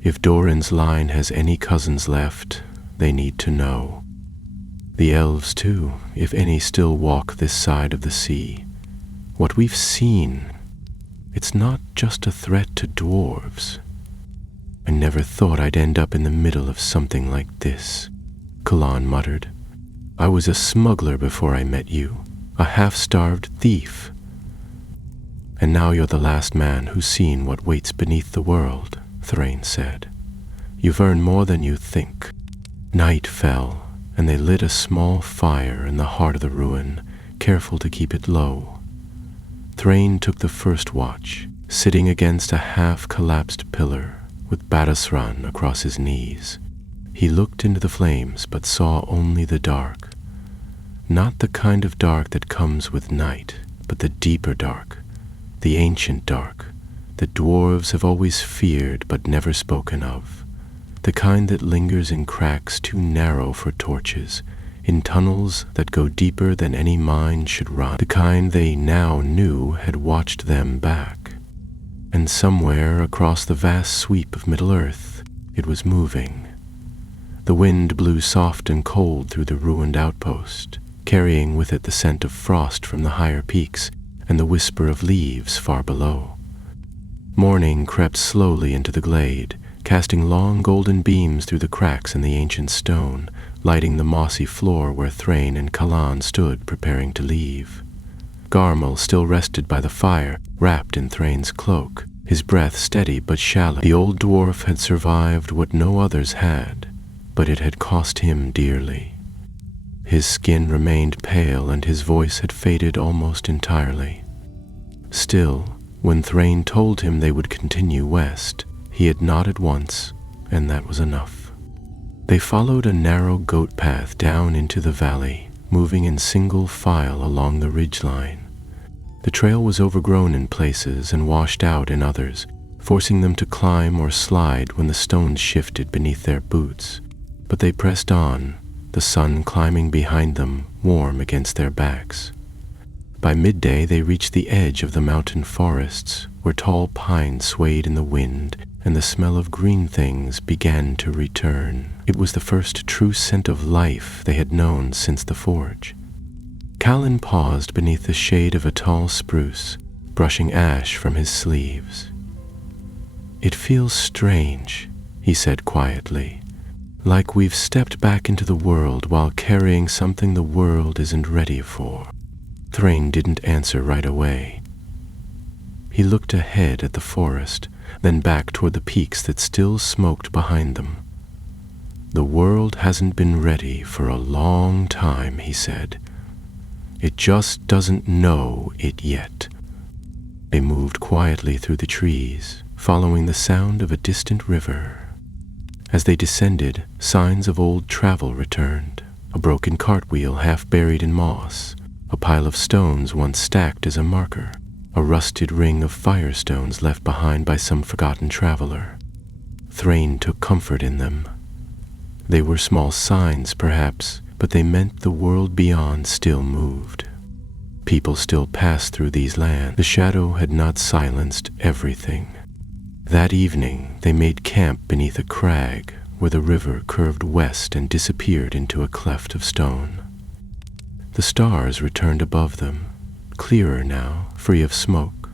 If Doran's line has any cousins left, they need to know. The elves, too, if any still walk this side of the sea. What we've seen, it's not just a threat to dwarves. I never thought I'd end up in the middle of something like this," Kalan muttered. "I was a smuggler before I met you, a half-starved thief. And now you're the last man who's seen what waits beneath the world," Thrain said. "You've earned more than you think." Night fell, and they lit a small fire in the heart of the ruin, careful to keep it low. Thrain took the first watch, sitting against a half-collapsed pillar, with Badasran across his knees. He looked into the flames, but saw only the dark. Not the kind of dark that comes with night, but the deeper dark, the ancient dark, that dwarves have always feared but never spoken of. The kind that lingers in cracks too narrow for torches, in tunnels that go deeper than any mind should run. The kind they now knew had watched them back. And somewhere across the vast sweep of Middle-earth, it was moving. The wind blew soft and cold through the ruined outpost, carrying with it the scent of frost from the higher peaks and the whisper of leaves far below. Morning crept slowly into the glade, casting long golden beams through the cracks in the ancient stone, lighting the mossy floor where Thrain and Kalan stood preparing to leave. Garmul still rested by the fire, wrapped in Thrain's cloak, his breath steady but shallow. The old dwarf had survived what no others had, but it had cost him dearly. His skin remained pale and his voice had faded almost entirely. Still, when Thrain told him they would continue west, he had nodded once, and that was enough. They followed a narrow goat path down into the valley, moving in single file along the ridgeline. The trail was overgrown in places and washed out in others, forcing them to climb or slide when the stones shifted beneath their boots. But they pressed on, the sun climbing behind them, warm against their backs. By midday they reached the edge of the mountain forests, where tall pines swayed in the wind and the smell of green things began to return. It was the first true scent of life they had known since the forge. Callan paused beneath the shade of a tall spruce, brushing ash from his sleeves. "It feels strange," he said quietly, "like we've stepped back into the world while carrying something the world isn't ready for." Thrain didn't answer right away. He looked ahead at the forest, then back toward the peaks that still smoked behind them. "The world hasn't been ready for a long time," he said. "It just doesn't know it yet." They moved quietly through the trees, following the sound of a distant river. As they descended, signs of old travel returned. A broken cartwheel half buried in moss, a pile of stones once stacked as a marker, a rusted ring of firestones left behind by some forgotten traveler. Thrain took comfort in them. They were small signs, perhaps, but they meant the world beyond still moved. People still passed through these lands. The shadow had not silenced everything. That evening, they made camp beneath a crag where the river curved west and disappeared into a cleft of stone. The stars returned above them, clearer now, free of smoke,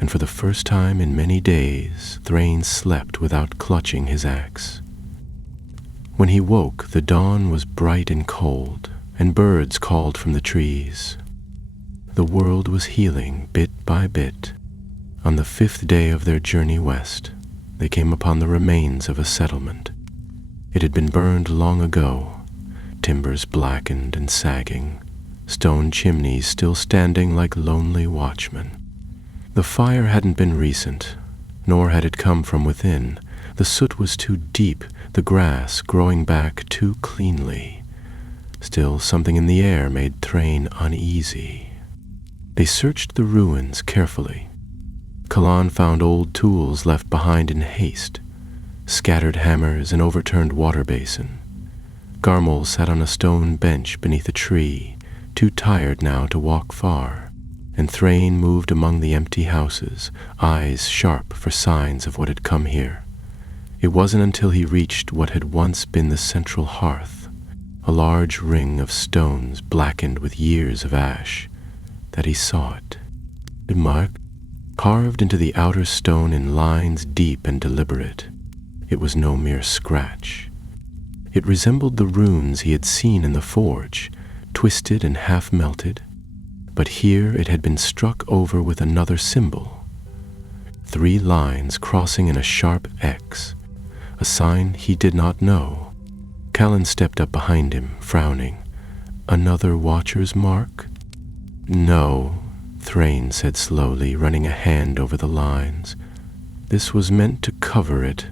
and for the first time in many days, Thrain slept without clutching his axe. When he woke, the dawn was bright and cold, and birds called from the trees. The world was healing bit by bit. On the 5th day of their journey west, they came upon the remains of a settlement. It had been burned long ago, timbers blackened and sagging, stone chimneys still standing like lonely watchmen. The fire hadn't been recent, nor had it come from within. The soot was too deep, the grass growing back too cleanly. Still, something in the air made Thrain uneasy. They searched the ruins carefully. Callan found old tools left behind in haste, scattered hammers, and overturned water basin. Garmul sat on a stone bench beneath a tree, too tired now to walk far, and Thrain moved among the empty houses, eyes sharp for signs of what had come here. It wasn't until he reached what had once been the central hearth, a large ring of stones blackened with years of ash, that he saw it. A mark carved into the outer stone in lines deep and deliberate. It was no mere scratch. It resembled the runes he had seen in the forge, twisted and half-melted, but here it had been struck over with another symbol. 3 lines crossing in a sharp X, a sign he did not know. Callan stepped up behind him, frowning. "Another watcher's mark?" "No," Thrain said slowly, running a hand over the lines. "This was meant to cover it.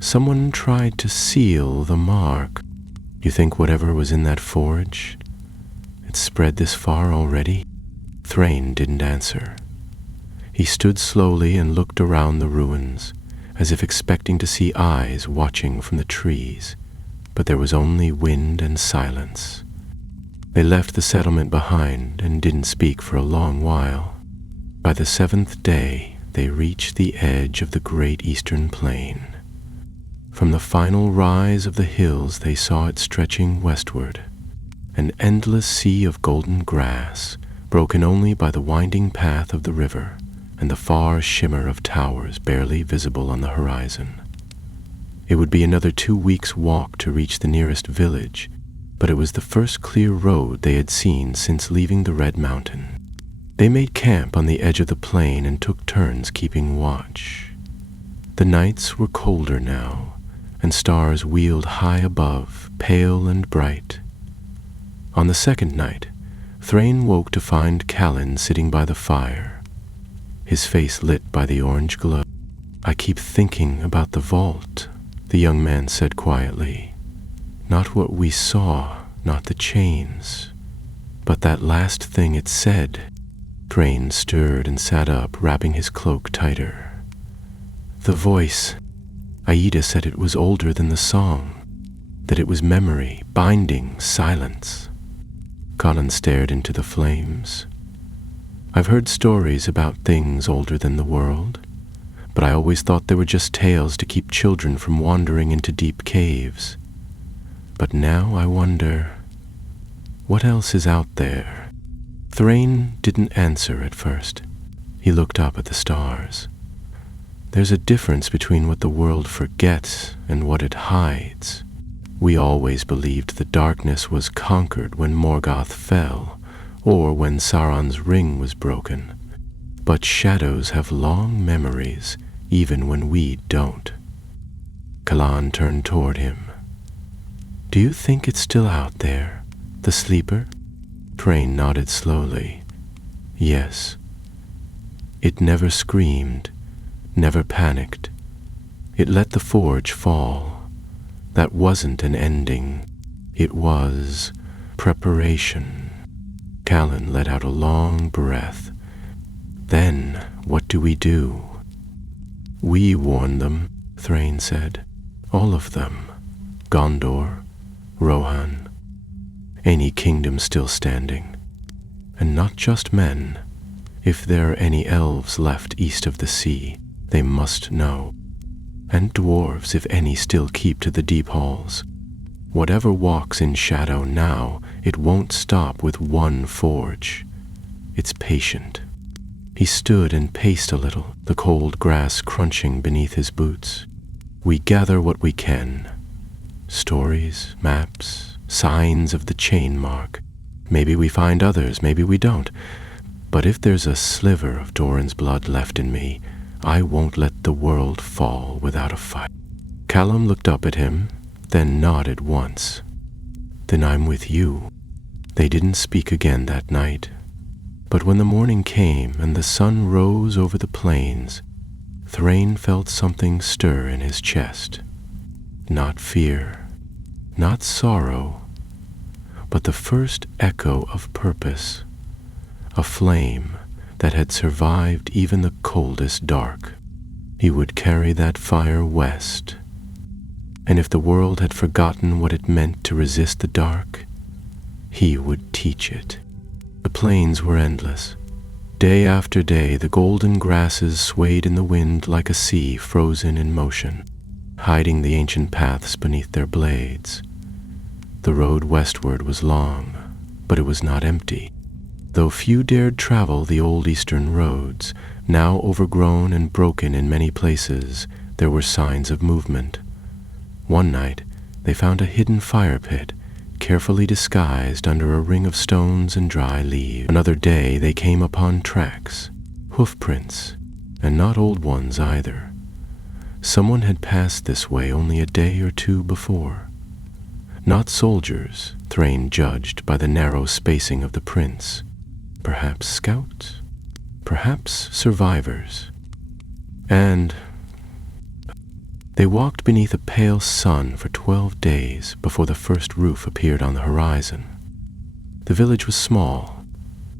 Someone tried to seal the mark. You think whatever was in that forge, it's spread this far already?" Thrain didn't answer. He stood slowly and looked around the ruins, as if expecting to see eyes watching from the trees, but there was only wind and silence. They left the settlement behind and didn't speak for a long while. By the 7th day, they reached the edge of the great eastern plain. From the final rise of the hills, they saw it stretching westward, an endless sea of golden grass, broken only by the winding path of the river and the far shimmer of towers barely visible on the horizon. It would be another 2 weeks' walk to reach the nearest village, but it was the first clear road they had seen since leaving the Red Mountain. They made camp on the edge of the plain and took turns keeping watch. The nights were colder now, and stars wheeled high above, pale and bright. On the second night, Thrain woke to find Callan sitting by the fire, his face lit by the orange glow. "I keep thinking about the vault," the young man said quietly. "Not what we saw, not the chains, but that last thing it said." Thrain stirred and sat up, wrapping his cloak tighter. "The voice. Aida said it was older than the song, that it was memory, binding, silence." Colin stared into the flames. "I've heard stories about things older than the world, but I always thought they were just tales to keep children from wandering into deep caves. But now I wonder, what else is out there?" Thrain didn't answer at first. He looked up at the stars. "There's a difference between what the world forgets and what it hides. We always believed the darkness was conquered when Morgoth fell, or when Sauron's ring was broken. But shadows have long memories, even when we don't." Kalan turned toward him. "Do you think it's still out there, the sleeper?" Thrain nodded slowly. "Yes. It never screamed, never panicked. It let the forge fall. That wasn't an ending. It was preparation." Callan let out a long breath. "Then what do we do?" "We warn them," Thrain said. "All of them. Gondor, Rohan, any kingdom still standing. And not just men. If there are any elves left east of the sea, they must know. And dwarves, if any still keep to the deep halls. Whatever walks in shadow now, it won't stop with one forge. It's patient." He stood and paced a little, the cold grass crunching beneath his boots. "We gather what we can. Stories, maps, signs of the chain mark. Maybe we find others, maybe we don't. But if there's a sliver of Doran's blood left in me, I won't let the world fall without a fight." Callum looked up at him, then nodded once. "Then I'm with you." They didn't speak again that night. But when the morning came and the sun rose over the plains, Thrain felt something stir in his chest. Not fear, not sorrow, but the first echo of purpose, a flame that had survived even the coldest dark. He would carry that fire west. And if the world had forgotten what it meant to resist the dark, he would teach it. The plains were endless. Day after day, the golden grasses swayed in the wind like a sea frozen in motion, hiding the ancient paths beneath their blades. The road westward was long, but it was not empty. Though few dared travel the old eastern roads, now overgrown and broken in many places, there were signs of movement. One night, they found a hidden fire pit, carefully disguised under a ring of stones and dry leaves. Another day, they came upon tracks, hoof prints, and not old ones either. Someone had passed this way only a day or two before. Not soldiers, Thrain judged by the narrow spacing of the prints. Perhaps scouts, perhaps survivors. And they walked beneath a pale sun for 12 days before the first roof appeared on the horizon. The village was small,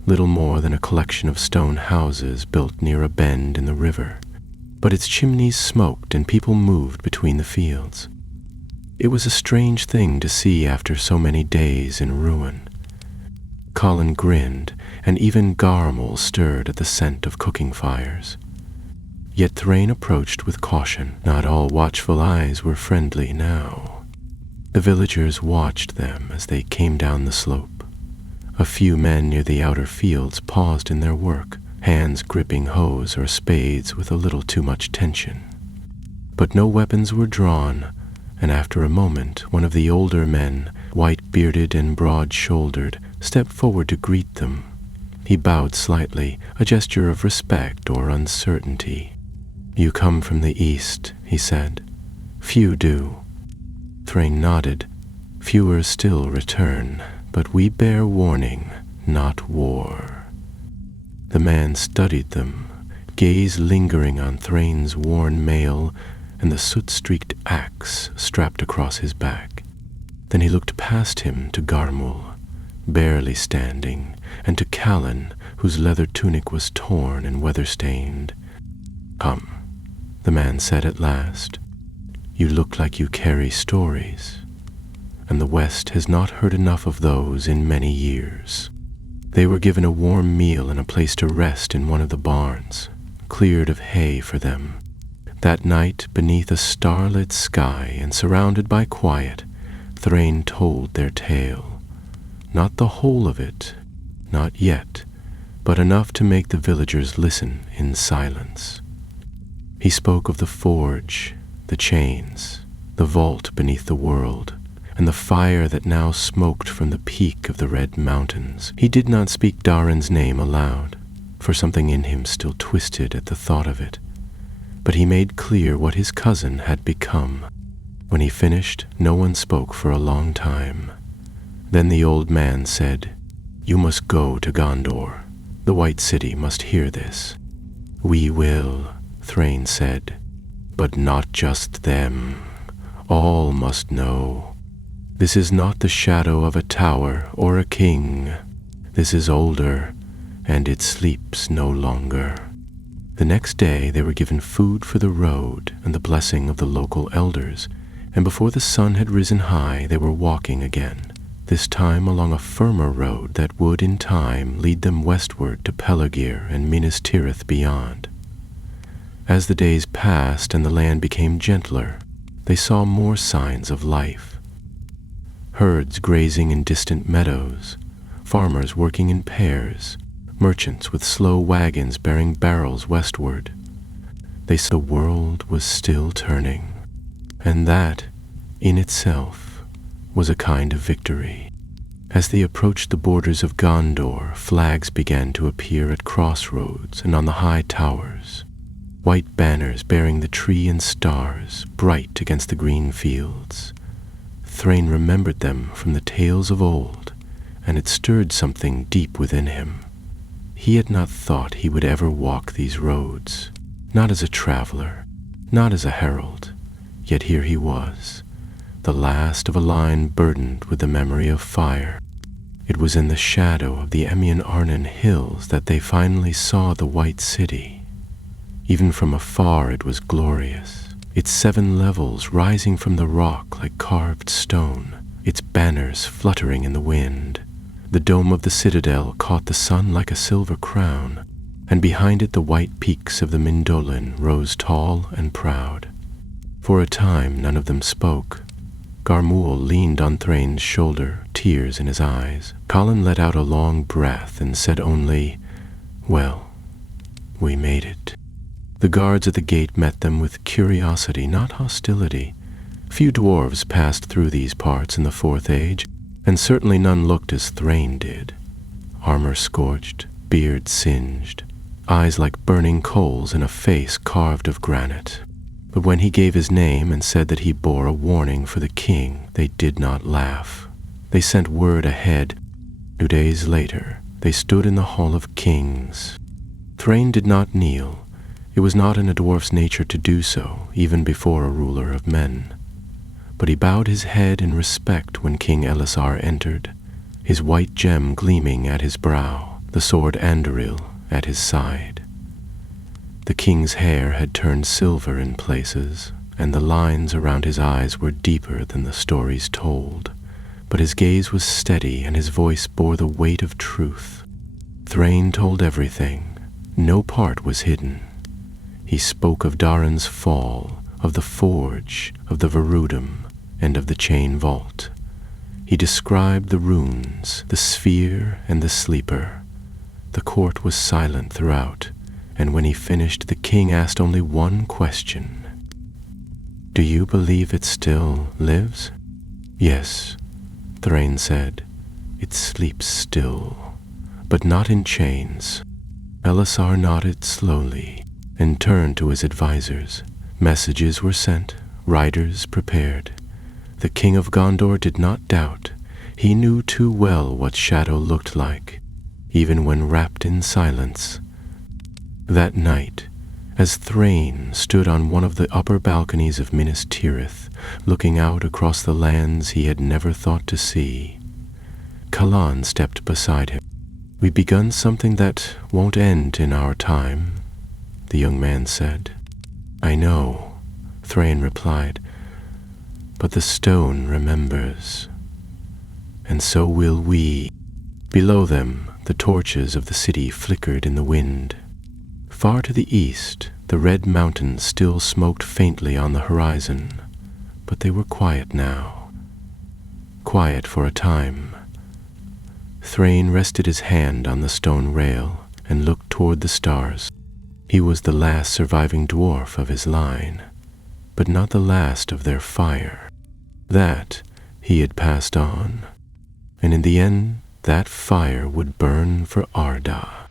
little more than a collection of stone houses built near a bend in the river, but its chimneys smoked and people moved between the fields. It was a strange thing to see after so many days in ruin. Colin grinned, and even Garmul stirred at the scent of cooking fires. Yet Thrain approached with caution. Not all watchful eyes were friendly now. The villagers watched them as they came down the slope. A few men near the outer fields paused in their work, hands gripping hoes or spades with a little too much tension. But no weapons were drawn, and after a moment, one of the older men, white-bearded and broad-shouldered, stepped forward to greet them. He bowed slightly, a gesture of respect or uncertainty. "You come from the east," he said. "Few do." Thrain nodded. "Fewer still return, but we bear warning, not war." The man studied them, gaze lingering on Thrain's worn mail and the soot-streaked axe strapped across his back. Then he looked past him to Garmul, barely standing, and to Callan, whose leather tunic was torn and weather-stained. "Come," the man said at last. "You look like you carry stories, and the West has not heard enough of those in many years." They were given a warm meal and a place to rest in one of the barns, cleared of hay for them. That night, beneath a starlit sky and surrounded by quiet, Thrain told their tale. Not the whole of it, not yet, but enough to make the villagers listen in silence. He spoke of the forge, the chains, the vault beneath the world, and the fire that now smoked from the peak of the Red Mountains. He did not speak Darin's name aloud, for something in him still twisted at the thought of it. But he made clear what his cousin had become. When he finished, no one spoke for a long time. Then the old man said, "You must go to Gondor. The White City must hear this." "We will," Thrain said, "but not just them. All must know. This is not the shadow of a tower or a king. This is older, and it sleeps no longer." The next day they were given food for the road and the blessing of the local elders, and before the sun had risen high they were walking again, this time along a firmer road that would in time lead them westward to Pelargir and Minas Tirith beyond. As the days passed and the land became gentler, they saw more signs of life. Herds grazing in distant meadows, farmers working in pairs, merchants with slow wagons bearing barrels westward. They saw the world was still turning, and that, in itself, was a kind of victory. As they approached the borders of Gondor, flags began to appear at crossroads and on the high towers, white banners bearing the tree and stars, bright against the green fields. Thrain remembered them from the tales of old, and it stirred something deep within him. He had not thought he would ever walk these roads, not as a traveler, not as a herald, yet here he was, the last of a line burdened with the memory of fire. It was in the shadow of the Emian Arnon hills that they finally saw the White City. Even from afar it was glorious, its 7 levels rising from the rock like carved stone, its banners fluttering in the wind. The dome of the citadel caught the sun like a silver crown, and behind it the white peaks of the Mindolin rose tall and proud. For a time none of them spoke. Garmul leaned on Thrain's shoulder, tears in his eyes. Colin let out a long breath and said only, "Well, we made it." The guards at the gate met them with curiosity, not hostility. Few dwarves passed through these parts in the Fourth Age, and certainly none looked as Thrain did. Armor scorched, beard singed, eyes like burning coals, and a face carved of granite. But when he gave his name and said that he bore a warning for the king, they did not laugh. They sent word ahead. 2 days later, they stood in the Hall of Kings. Thrain did not kneel. It was not in a dwarf's nature to do so, even before a ruler of men. But he bowed his head in respect when King Elisar entered, his white gem gleaming at his brow, the sword Anduril at his side. The king's hair had turned silver in places, and the lines around his eyes were deeper than the stories told, but his gaze was steady and his voice bore the weight of truth. Thrain told everything. No part was hidden. He spoke of Darin's fall, of the forge, of the Varudum, and of the chain vault. He described the runes, the sphere, and the sleeper. The court was silent throughout, and when he finished, the king asked only one question. "Do you believe it still lives?" "Yes," Thrain said. "It sleeps still, but not in chains. Elisar nodded slowly and turned to his advisors. Messages were sent, riders prepared. The king of Gondor did not doubt. He knew too well what shadow looked like, even when wrapped in silence. That night, as Thrain stood on one of the upper balconies of Minas Tirith, looking out across the lands he had never thought to see, Kalan stepped beside him. "We've begun something that won't end in our time," the young man said. "I know," Thrain replied, "but the stone remembers. And so will we." Below them, the torches of the city flickered in the wind. Far to the east, the red mountains still smoked faintly on the horizon, but they were quiet now. Quiet for a time. Thrain rested his hand on the stone rail and looked toward the stars. He was the last surviving dwarf of his line, but not the last of their fire. That he had passed on, and in the end that fire would burn for Arda.